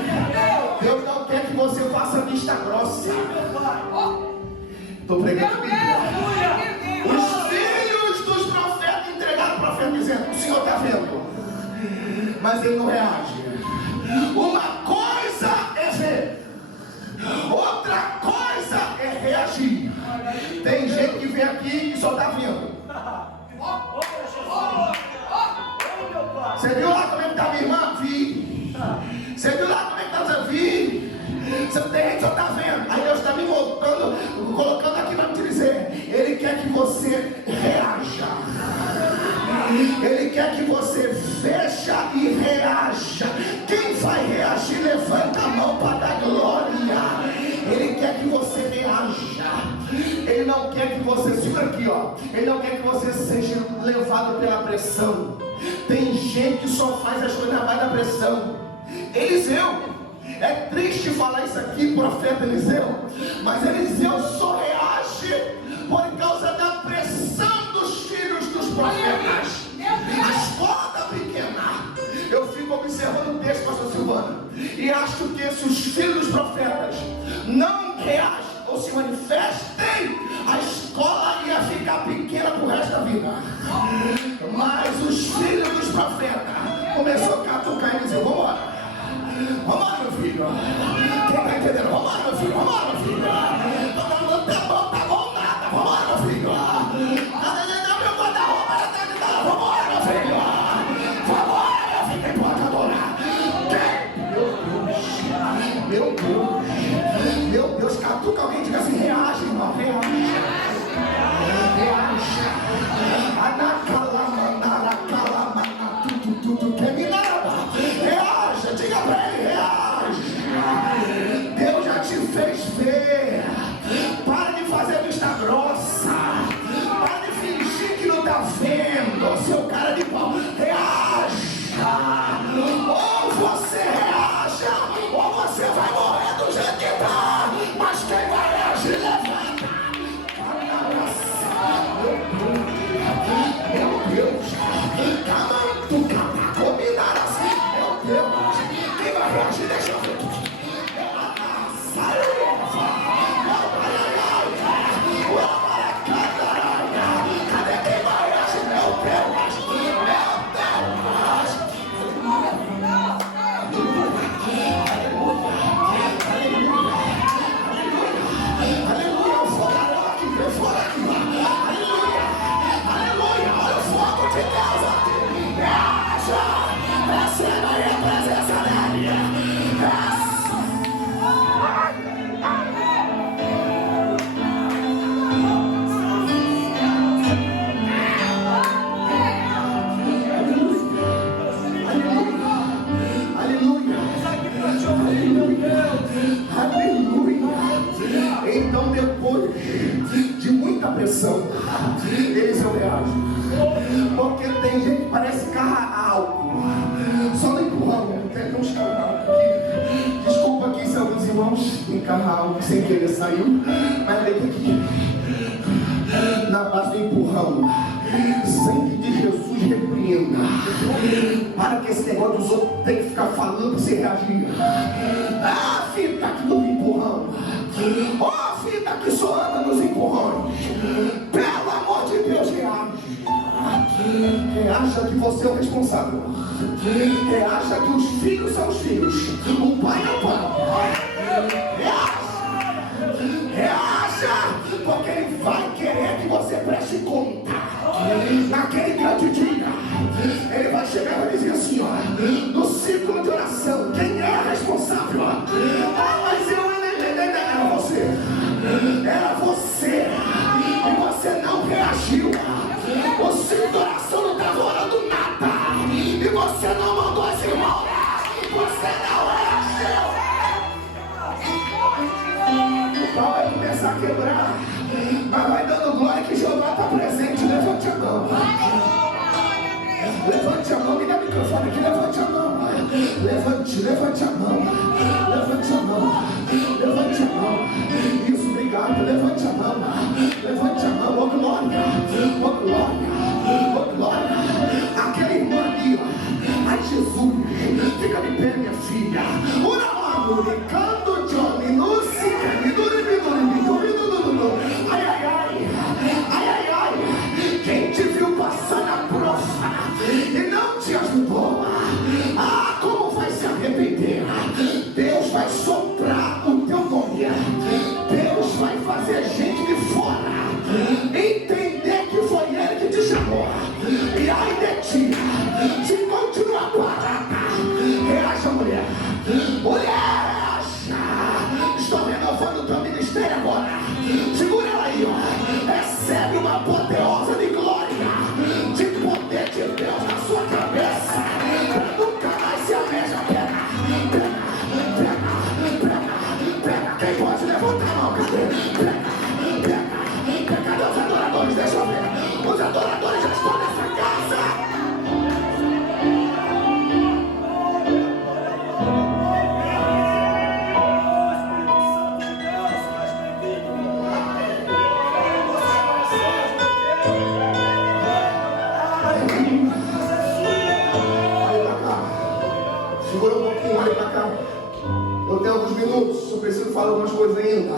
Deus não quer que você faça vista grossa. Estou pregando Bíblia. Os filhos dos profetas entregaram o profeta dizendo: o Senhor está vendo, mas ele não reage. Uma coisa é ver, outra coisa é reagir. Tem gente que vem aqui e só está vendo. Você viu lá como é que está minha irmã? Vi. Você viu lá como é que está? Vi. Você tem gente que só está vendo. Aí Deus está me voltando, colocando aqui para te dizer: Ele quer que você reaja. Ele quer que você veja e reaja. Quem vai reagir, levanta a mão para dar glória. Ele quer que você reaja. Ele não quer que você, segura aqui, ó. Ele não quer que você seja levado pela pressão. Tem gente que só faz as coisas na base da pressão. Eliseu, é triste falar isso aqui, profeta Eliseu, mas Eliseu só reage por causa da pressão dos filhos dos profetas. A escola da pequena. Eu fico observando o texto, pastor Silvana, e acho que se os filhos dos profetas não reagem ou se manifestem, a escola ia ficar pequena pro resto da vida. Mas os filhos dos profetas começou a catucar e dizer: vambora, vambora, meu filho. Quem está entendendo? Vambora, meu filho, vambora, meu filho. Tá bom nada, vambora, meu filho. Meu guarda-roupa já tá gritando: vambora, meu filho. Vambora, meu filho, tem pode adorar. Meu Deus, catuca alguém e diga assim: reage, irmão, reage. Reage. Anacalamanara, calamana, tudo que me nada. Reaja, diga pra ele: reage. Deus já te fez ver. Para de fazer vista grossa. Para de fingir que não está vendo. Seu cara de pau, reaja. Ou você reaja, ou você vai morrer do jeito que está. Mas quem vai reagir, levanta. Meu Deus, tu cata, combinar assim. Meu Deus, quem vai reagir, deixa eu ver. Cadê quem vai reagir? Meu Deus, aleluia, o fogo aqui, vem fora aqui, aleluia, aleluia, olha o fogo de Deus aqui, receba aí a presença dele. Então, depois de muita pressão, Eliseu reage. Porque tem gente que parece carro álcool, só no empurrão. Tem uns carros aqui. Desculpa aqui se alguns irmãos em carro álcool sem querer saiu, mas ele tem que na base do empurrão. Sangue de Jesus repreenda. Para que esse negócio dos outros tem que ficar falando para você reagir. Ah, filho, tá aqui no empurrão. Ó, filho, que só anda nos empurrões. Pelo amor de Deus, reage. Reaja que você é o responsável. Reaja que os filhos são os filhos. O pai é o pai. Reaja, porque ele vai querer que você preste conta. Naquele grande dia, ele vai chegar e vai dizer assim, ó, no círculo de oração, quem é responsável? Ah, mas era você. Era você. E você não reagiu. O círculo de oração não estava orando nada. E você não mandou as irmãos. Você não reagiu. O pau vai começar a quebrar, mas vai dando glória que Jeová está presente. Levante a mão. Levante a mão, me dá o microfone aqui, levante a mão. Levante a mão. Levante a mão. Levante a mão. Isso, obrigado. Levante a mão. Levante a mão. Ô glória. Ô glória. Ô glória. Aquele irmão ali, ó. Ai, Jesus. Fica de pé, minha filha. Canto Johnny, no ai, ai, ai. Ai, ai, ai. Quem te viu passar na prova e não te ajudou, como vai se arrepender? Deus vai soprar o teu nome. Deus vai fazer gente de fora entender que foi Ele que te chamou. E ai de ti, se continuar parada, reaja, mulher. Mulher, reaja. Estou renovando o teu ministério agora. Segura ela aí, ó. Recebe uma apoteose de glória, de poder de Deus na sua cabeça. Nunca mais se aleja. Pega. Quem pode levantar a mão? Cadê? Cadê os adoradores? Deixa eu ver. Os adoradores já estão nessa casa. Segura um pouquinho, olha pra cá. Eu tenho alguns minutos, eu preciso falar algumas coisas ainda.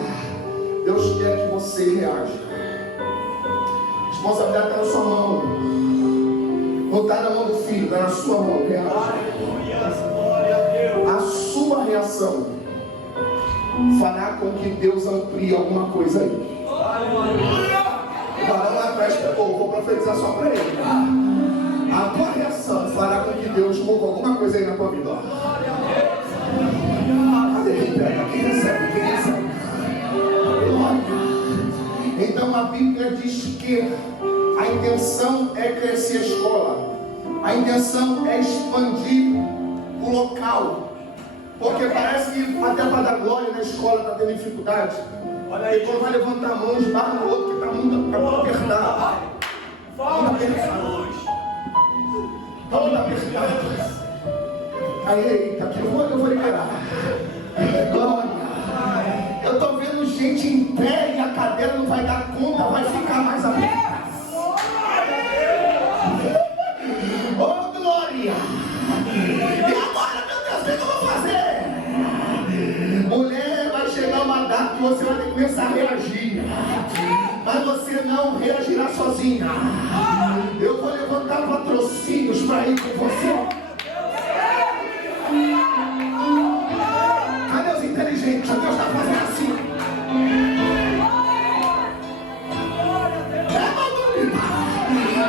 Deus quer que você reaja. A responsabilidade está na sua mão. Não está na mão do filho, está na sua mão. Reaja. A sua reação fará com que Deus amplie alguma coisa aí. O varão lá atrás pegou, vou profetizar só para ele. A tua reação fará com que Deus mova alguma coisa aí na tua vida. Cadê quem pega? Quem recebe? Quem recebe? Então a Bíblia diz que a intenção é crescer a escola. A intenção é expandir o local. Porque parece que até para dar glória na escola está tendo dificuldade. E quando vai levantar a mão, esbarra no outro que está muito apertado. Toda apertada. Aí, eita, que eu vou liberar. Glória. Eu estou vendo gente em pé e a cadeira não vai dar conta, vai ficar mais apertada. Oh, glória. E agora, meu Deus, o que eu vou fazer? Mulher, vai chegar uma data que você vai ter que começar a reagir. Mas você não reagirá sozinha. Eu vou levantar patrocínios para ir com você. Cadê os inteligentes? Deus está fazendo assim.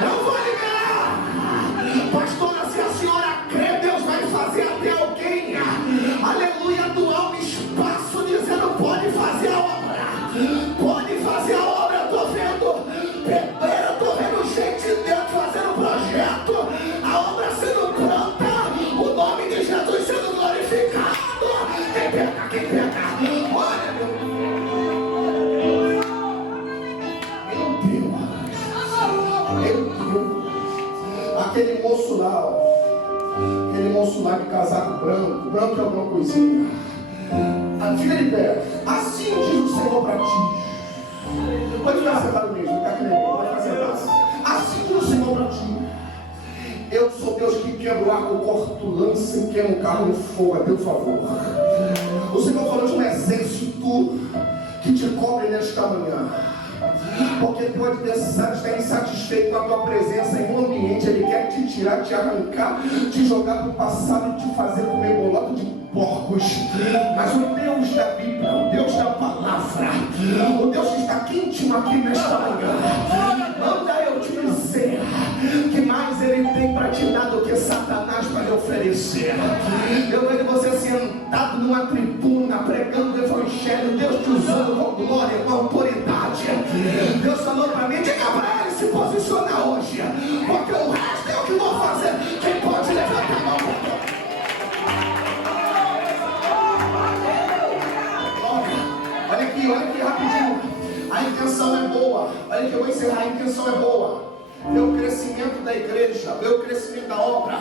Eu vou liberar. Pastora, se a senhora crê, Deus vai fazer até alguém, aleluia, doar um espaço dizendo: pode fazer a obra. Pode fazer a obra. Eu estou vendo pedreiro, estou vendo gente de Deus fazendo projeto, a obra sendo pronta, o nome de Jesus sendo glorificado. Quem pega? Olha, meu Deus. Aquele moço lá, ó, aquele moço lá de casaco branco é alguma coisinha. Fica de pé. Assim diz o Senhor para ti. Pode ficar sentado mesmo, não está crendo, pode ficar sentado. Assim diz o Senhor para ti. Eu sou Deus que quebra o arco, corto lança e queima um carro de fogo, a teu favor. O Senhor falou de um exército que te cobre nesta manhã. Porque pode estar insatisfeito com a tua presença em um ambiente. Ele quer te tirar, te arrancar, te jogar para o passado e te fazer comer bolado de porcos. Mas o Deus da Bíblia, o Deus da palavra, o Deus que está íntimo aqui nesta manhã, manda eu te dizer que mais Ele tem para te dar do que Satanás para lhe oferecer. Eu vejo você sentado numa tribuna pregando o Evangelho, Deus te usando com glória, com autoridade. Deus falou para mim: diga para ele se posicionar hoje, porque o resto é o que vou fazer. Quem pode levantar a mão? Olha aqui rapidinho. A intenção intenção é boa. Olha que eu vou encerrar, a intenção é boa. Ver o crescimento da igreja, ver o crescimento da obra.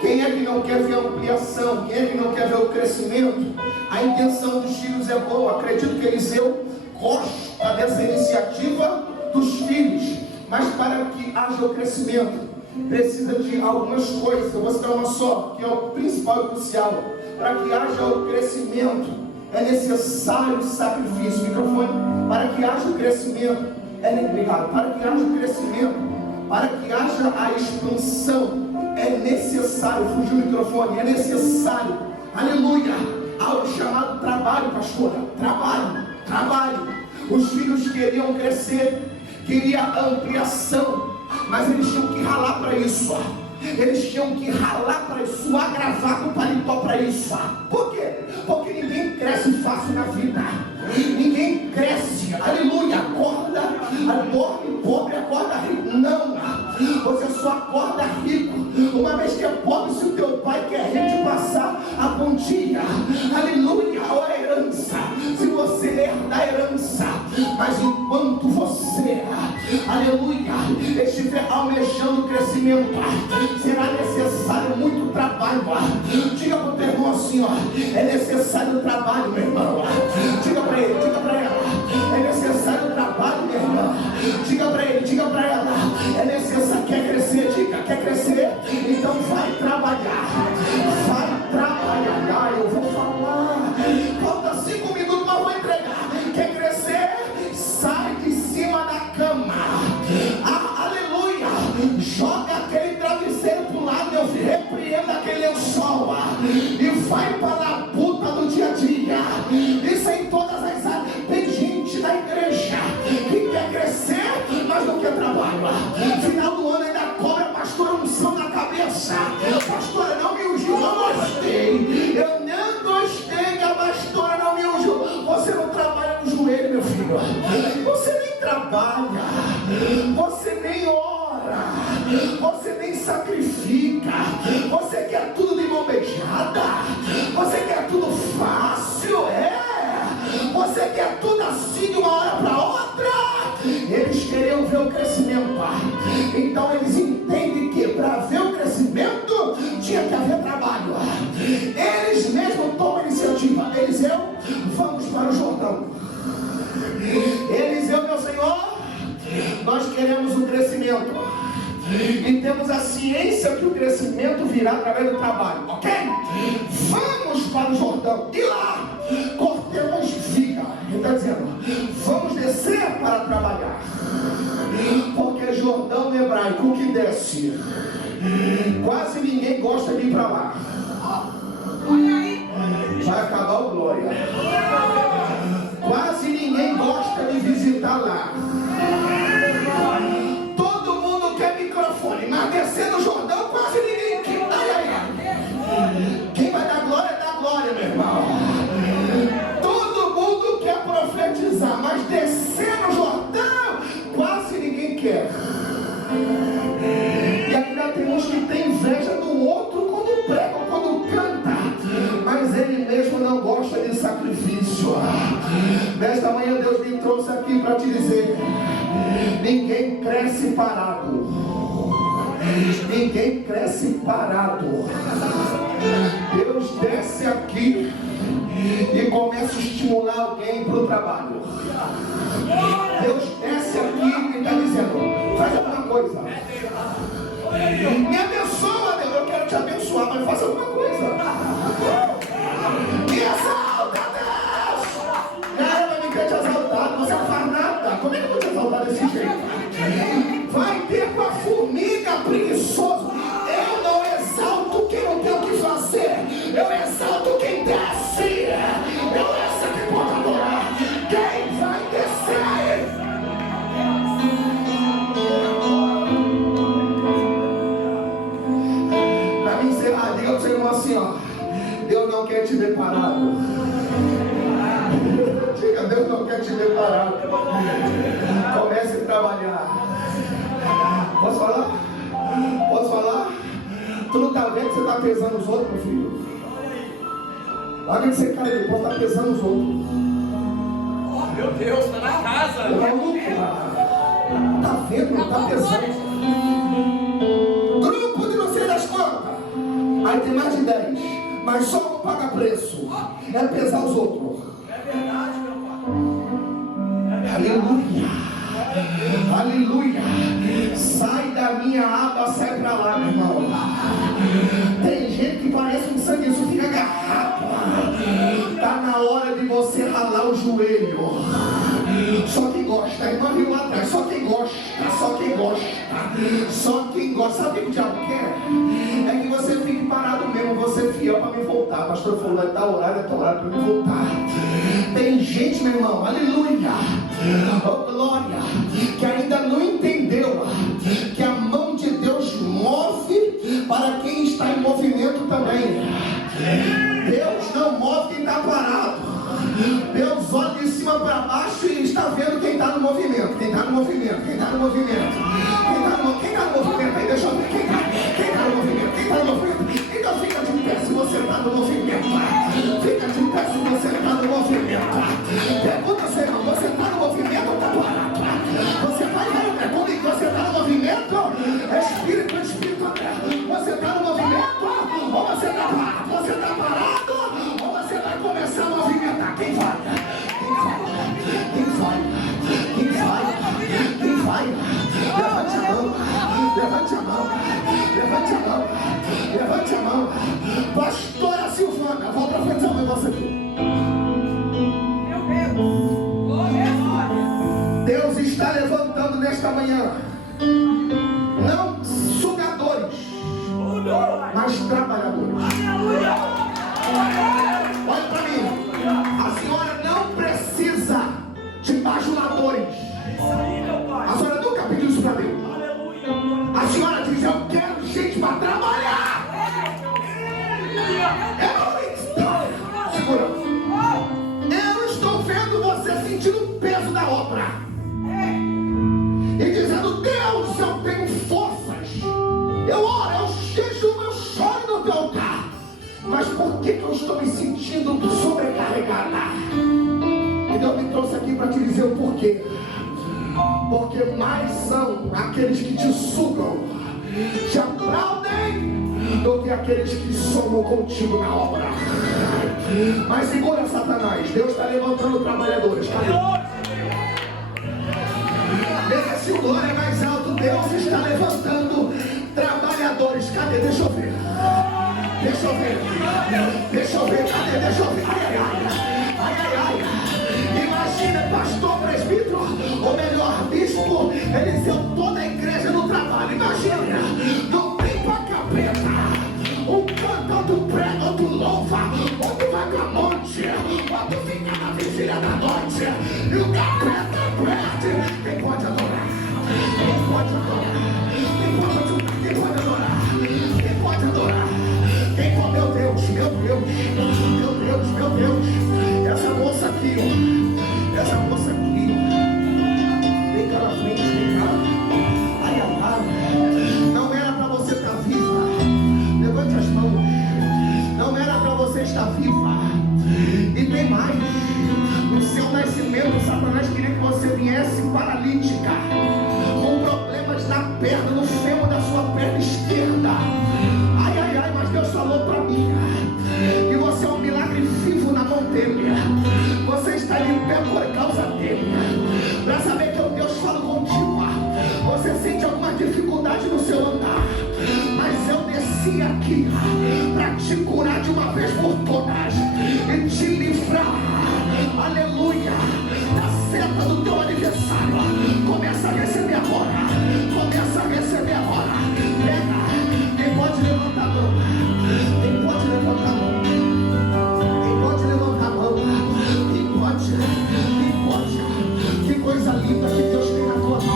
Quem é que não quer ver a ampliação? Quem é que não quer ver o crescimento? A intenção dos filhos é boa. Acredito que Eliseu gosta dessa iniciativa dos filhos. Mas para que haja o crescimento, precisa de algumas coisas. Eu vou citar uma só, que é o principal e crucial. Para que haja o crescimento, é necessário sacrifício. Microfone. Para que haja o crescimento, obrigado. Para que haja o crescimento, para que haja a expansão, é necessário, fugiu o microfone, é necessário, aleluia, algo chamado trabalho, pastora, trabalho. Os filhos queriam crescer, queriam ampliação, mas eles tinham que ralar para isso. Eles tinham que ralar para isso, suar gravata o paletó para isso. Por quê? Porque ninguém cresce fácil na vida. Ninguém cresce, aleluia, acorda, dorme pobre, acorda rico. Não, você só acorda rico uma vez que é pobre, se o teu pai quer te passar a pontinha, aleluia, ou a herança, se você herda a herança. Mas enquanto você, aleluia, estiver almejando o crescimento, será necessário muito trabalho. Diga para o teu irmão assim, é necessário trabalho, meu irmão. Diga para ele, diga para ela, é necessário trabalho, minha irmã. Diga para ele, diga para ela, é necessário, quer crescer, diga, quer crescer, então vai trabalhar, eu vou falar, falta 5 minutos, mas vou entregar. Quer crescer, sai de cima da cama, aleluia, joga aquele travesseiro pro lado, meu filho, repreenda aquele lençol e vai para a puta do dia a dia. Isso em todas as áreas. Tem gente na igreja que quer crescer, mas não quer trabalho. Final do ano ainda cobra pastora unção na cabeça. Pastora não me ungiu, não gostei. Eu não gostei que a pastora não me ungiu. Você não trabalha no joelho, meu filho. Você nem trabalha. Você nem ora. Você nem sacrifica. Você quer tudo de mão beijada. Você quer tudo fácil, Você quer tudo assim de uma hora para outra. Eles queriam ver o crescimento. Então eles entendem que para ver o crescimento tinha que haver trabalho. Eles mesmos tomam a iniciativa. Eliseu, vamos para o Jordão. Eliseu, meu Senhor, nós queremos o crescimento. E temos a ciência que o crescimento virá através do trabalho, ok? Vamos para o Jordão. E lá, cortemos viga. Ele está dizendo, vamos descer para trabalhar. Porque Jordão no hebraico, o que desce, quase ninguém gosta de ir para lá. Vai acabar o glória. Quase ninguém gosta de visitar lá. Mas descendo o Jordão, quase ninguém quer. Quem vai dar glória, dá glória, meu irmão. Todo mundo quer profetizar, mas descendo o Jordão, quase ninguém quer. E ainda tem uns que tem inveja do outro quando prega, quando canta, mas ele mesmo não gosta de sacrifício. Nesta manhã Deus me trouxe aqui para te dizer: ninguém cresce parado. Ninguém cresce parado. Deus desce aqui e começa a estimular alguém para o trabalho. Deus desce aqui e está dizendo: faz alguma coisa. Me abençoa, Deus. Eu quero te abençoar, mas faça alguma coisa. Me exalta, Deus. Cara, vai me quer te exaltar. Você não faz nada. Como é que eu vou te exaltar desse jeito? Vai ter com a formiga preguiçoso. Eu não exalto quem não tem o que fazer. Eu exalto quem desce. Eu essa que pode adorar. Quem vai descer? Para me encerrar, diga para o seu irmão assim, Deus não quer te ver parado. Diga, Deus não quer te ver parado. Comece a trabalhar. Posso falar? Posso falar? Tu não está vendo que você está pesando os outros, meu filho? Larga de ser cara, ele pode estar pesando os outros. Meu Deus, tá na casa. Tá vendo? Tá pesando. Grupo de não sei das quantas. Aí tem mais de 10. Mas só não paga preço. É pesar os outros. É verdade, meu pai. Aleluia. Aleluia. Sai da minha aba, sai pra lá, meu irmão. Tem gente que parece um sanguessuga, fica agarrado. Tá na hora de você ralar o joelho. Só quem gosta, a irmã viu lá atrás. Só quem gosta, só quem gosta. Só quem gosta. Sabe o que o diabo quer? É que você fique parado mesmo, você é fiel para me voltar. Pastor falou, é tal horário para me voltar. Tem gente, meu irmão, aleluia, oh glória, que ainda não entendeu que a mão de Deus move para quem está em movimento também. Deus não move quem está parado. Deus olha de cima para baixo e está vendo quem está no movimento. Quem está no movimento, quem está no movimento. Quem está no movimento, aí deixa eu ver. Quem está no movimento, quem está no movimento. Então fica de pé se você está no movimento. Fica de pé se você está no movimento. Pergunta se não, você está no movimento ou está parado? Você vai e pergunta que você está no movimento. Espírito, você está no movimento ou você está parado? Você está parado ou você vai começar a movimentar? Quem vai? Quem vai? Quem vai? Quem vai? Levante a mão. Levante a mão. Levante a mão. Levante a mão. Pastora Silvana, vou profetizar um negócio aqui. Deus está levantando nesta manhã não sugadores, mas trabalhadores. Olha para mim, a senhora não precisa de bajuladores. A senhora nunca pediu isso para Deus. A senhora diz, eu quero gente para trabalhar. Segura. Eu estou vendo você sentindo o peso da obra e dizendo, Deus, eu tenho forças, eu oro, eu jejuo, eu choro no teu altar, mas por que eu estou me sentindo sobrecarregada? E Deus me trouxe aqui para te dizer o porquê. Porque mais são aqueles que te sugam, te aplaudem, do que aqueles que somam contigo na obra. Mas segura, Satanás, Deus está levantando trabalhadores. Cadê? Desce o glória mais alto. Deus está levantando trabalhadores. Cadê? Deixa eu ver. Deixa eu ver. Deixa eu ver. Cadê? Deixa eu ver. Ai, ai, ai. Ai, ai, ai. Imagina, pastor, presbítero, ou melhor, bispo, eles são toda a igreja no trabalho. Imagina, não tem pra capeta. Um canta, outro prega, outro louva, outro vai pra monte, outro fica na vigília da noite. E o capeta prende. Quem pode adorar? Quem pode adorar? Quem pode adorar? Quem pode adorar? Quem pode adorar? Quem pode? Meu Deus, meu Deus, meu Deus, meu Deus. Essa moça aqui, ó. Essa moça aqui, ó. Vem cá na frente, vem cá. Ai, ai, ai. Não era pra você estar viva. Levante as mãos. Não era para você estar viva. E tem mais. No seu nascimento, Satanás queria que você viesse paralítica, com problemas na perna, no fêmur da sua perna esquerda. Ai, ai, ai, mas Deus falou para mim que você é um milagre vivo na mão dele. Você está de pé por causa dele. Para saber que o Deus fala contigo. Você sente alguma dificuldade no seu andar, mas eu desci aqui para te curar de uma vez por todas e te livrar, aleluia, da seta do teu aniversário. Começa a receber agora. Começa a receber agora. Pega. Quem pode levantar a mão? Quem pode levantar a mão? Quem pode levantar a mão? Quem pode? Quem pode? Que coisa linda que Deus tem na tua vida.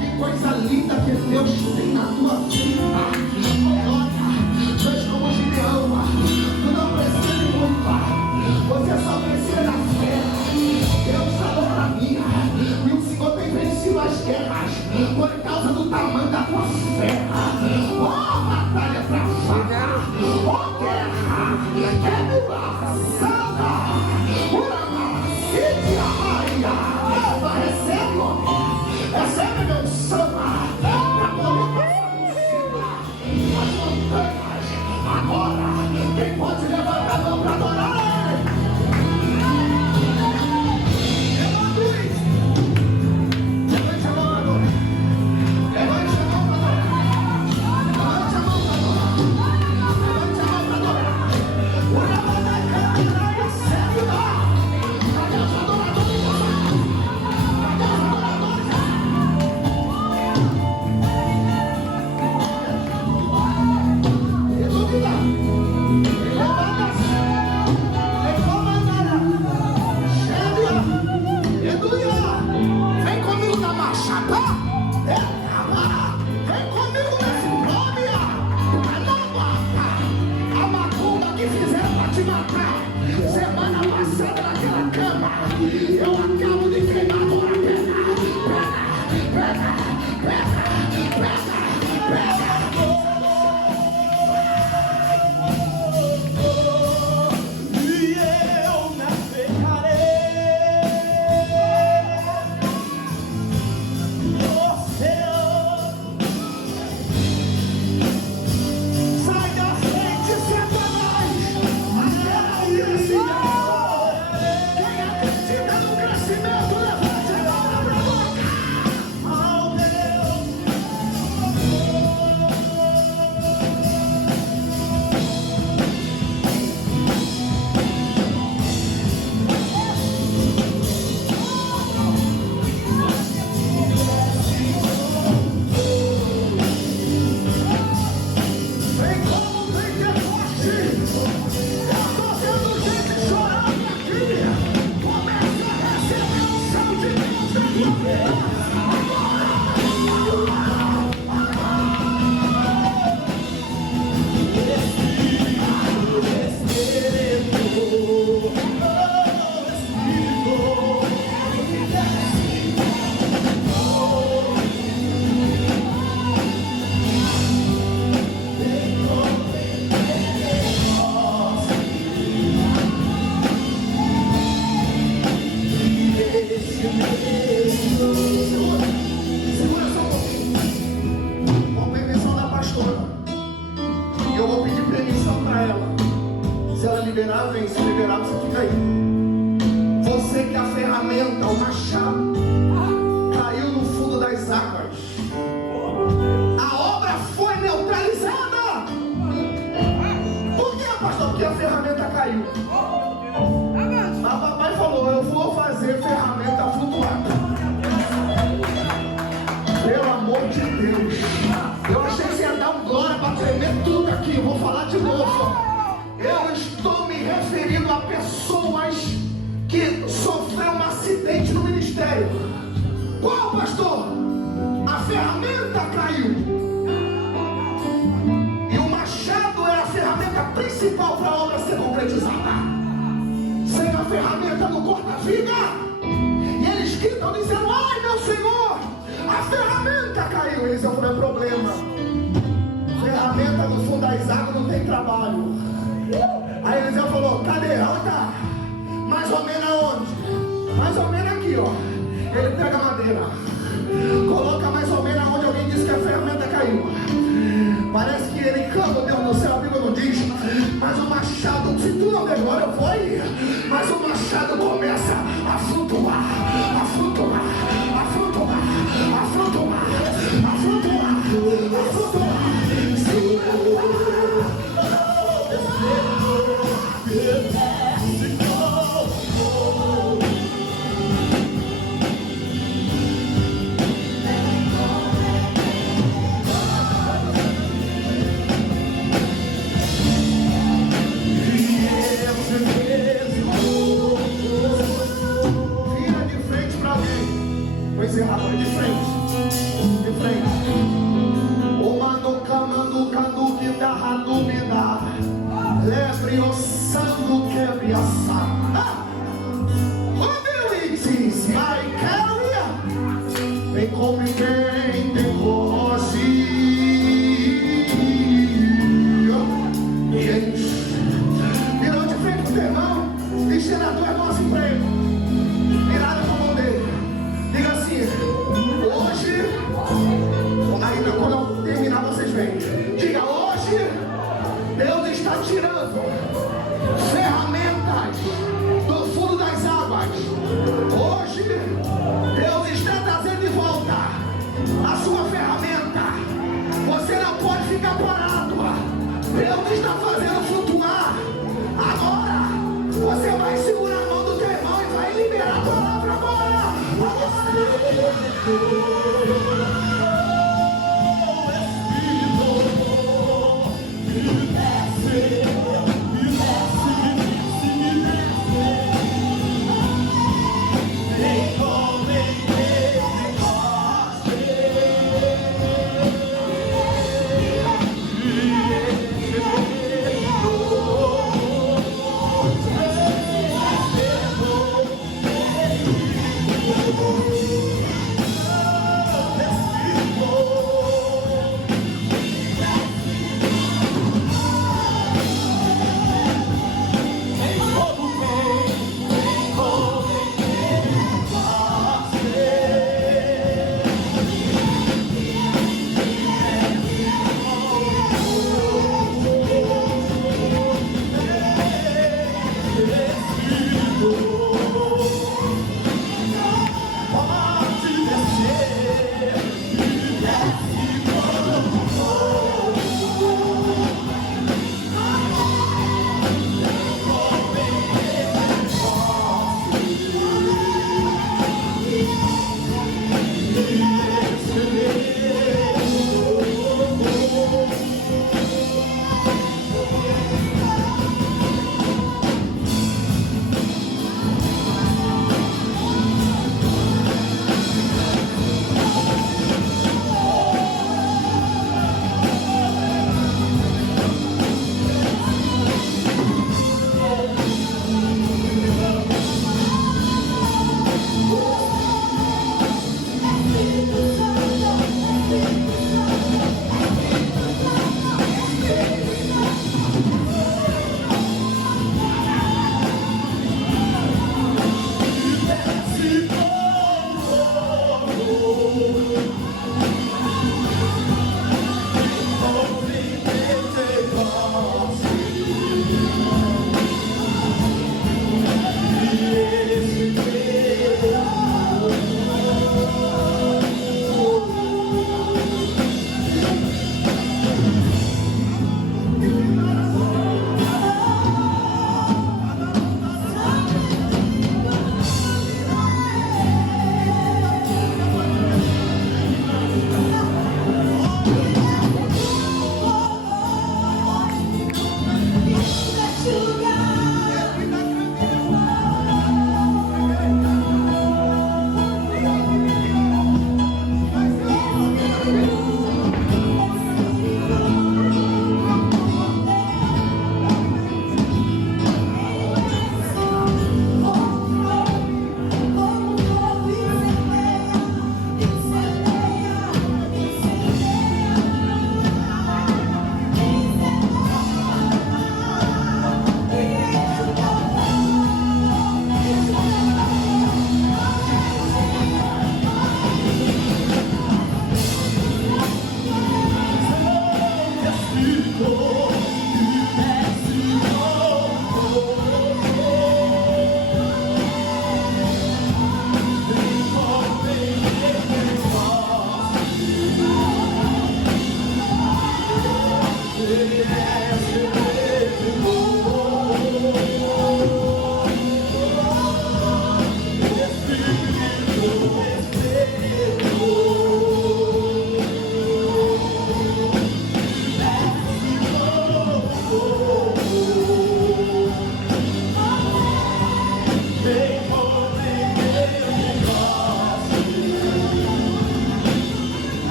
Que coisa linda que Deus tem na tua vida. Olha, tu és como Gideão. Tu não precisa de muito. Você só precisa da fé. Deus falou para mim. E o Senhor tem vencido as guerras por causa do tamanho da tua fé. Oh, batalha travada. Oh, guerra. Tribulação. Uma macídia. liberar, vem. Se liberar, você fica aí. Você que é a ferramenta, o machado, caiu no fundo das águas. A obra foi neutralizada. Por que, pastor? Porque a ferramenta caiu. A papai falou, eu vou fazer ferramenta flutuar. Pelo amor de Deus. Eu achei que você ia dar um glória para tremer tudo aqui. Eu vou falar de novo. Eu estou me referindo a pessoas que sofreram um acidente no ministério. Qual, pastor? A ferramenta caiu. E o machado era a ferramenta principal para a obra ser concretizada. Sem a ferramenta não corta a vida. E eles gritam dizendo, ai meu Senhor, a ferramenta caiu. Eles não é problema. Ferramenta no fundo das águas não tem trabalho. Aí Eliseu falou, cadê? Ela tá. Mais ou menos aonde? Mais ou menos aqui, ó. Ele pega a madeira, coloca mais ou menos aonde alguém disse que a ferramenta caiu. Parece que ele canta, Deus do céu, a Bíblia não diz. Mas o machado, se tu não demora, eu vou aí. Mas o machado começa a flutuar, a flutuar, a flutuar, a flutuar, a flutuar, a flutuar. De frente. O manuca, que dá dúvida. Lebre o sangue, quebre a sala. Mobilities, my carrier. Vem comigo, tem hoje. Virou de frente pro teu irmão. Estenda a tua irmã assim pra ele. Virada com a mão dele. Diga assim, hoje, ainda quando eu terminar vocês vêm. Diga, hoje, Deus está tirando ferramentas do fundo das águas. Hoje, Deus está trazendo de volta a sua ferramenta. Você não pode ficar parado. Deus está fazendo flutuar. Agora, você vai segurar a mão do teu irmão e vai liberar a palavra agora.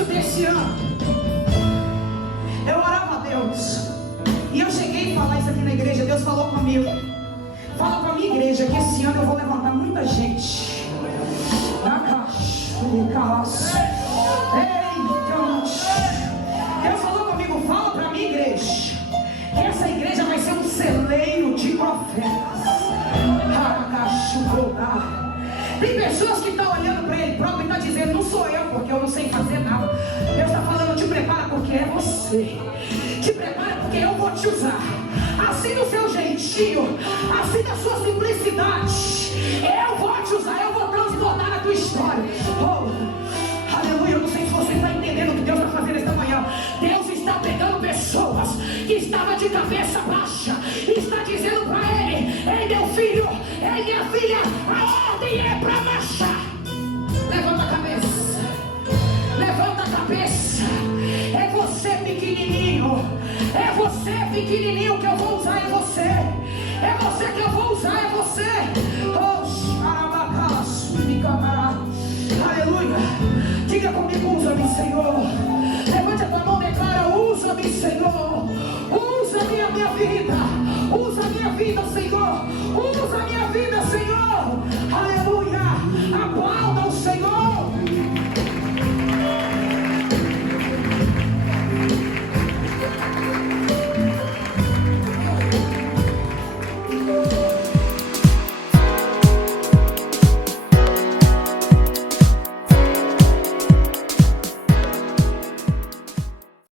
início desse ano, eu orava a Deus. E eu cheguei a falar isso aqui na igreja. Deus falou comigo: fala com a minha igreja que esse ano eu vou levantar muita gente. Deus falou comigo: fala para a minha igreja que essa igreja vai ser um celeiro de profetas. Tem pessoas que estão olhando para ele próprio e estão dizendo: não sou eu, porque eu não sei fazer nada. Deus está falando: te prepara porque é você. Te prepara porque eu vou te usar. Assim do seu jeitinho, assim da sua simplicidade, eu vou te usar, eu vou transbordar na tua história. Oh, aleluia. Eu não sei se você está entendendo o que Deus está fazendo esta manhã. Deus está pegando pessoas que estavam de cabeça baixa e está dizendo para ele: ei, meu filho, ei, minha filha, a ordem é para baixar. Levanta a cabeça, levanta a cabeça. É você pequenininho, é você pequenininho que eu vou usar, é você. É você que eu vou usar, é você. Aleluia. Diga comigo: usa-me, Senhor. Levante a tua mão e declara: usa-me, Senhor. Usa a minha vida. Usa a minha vida, Senhor. Usa a minha vida, Senhor.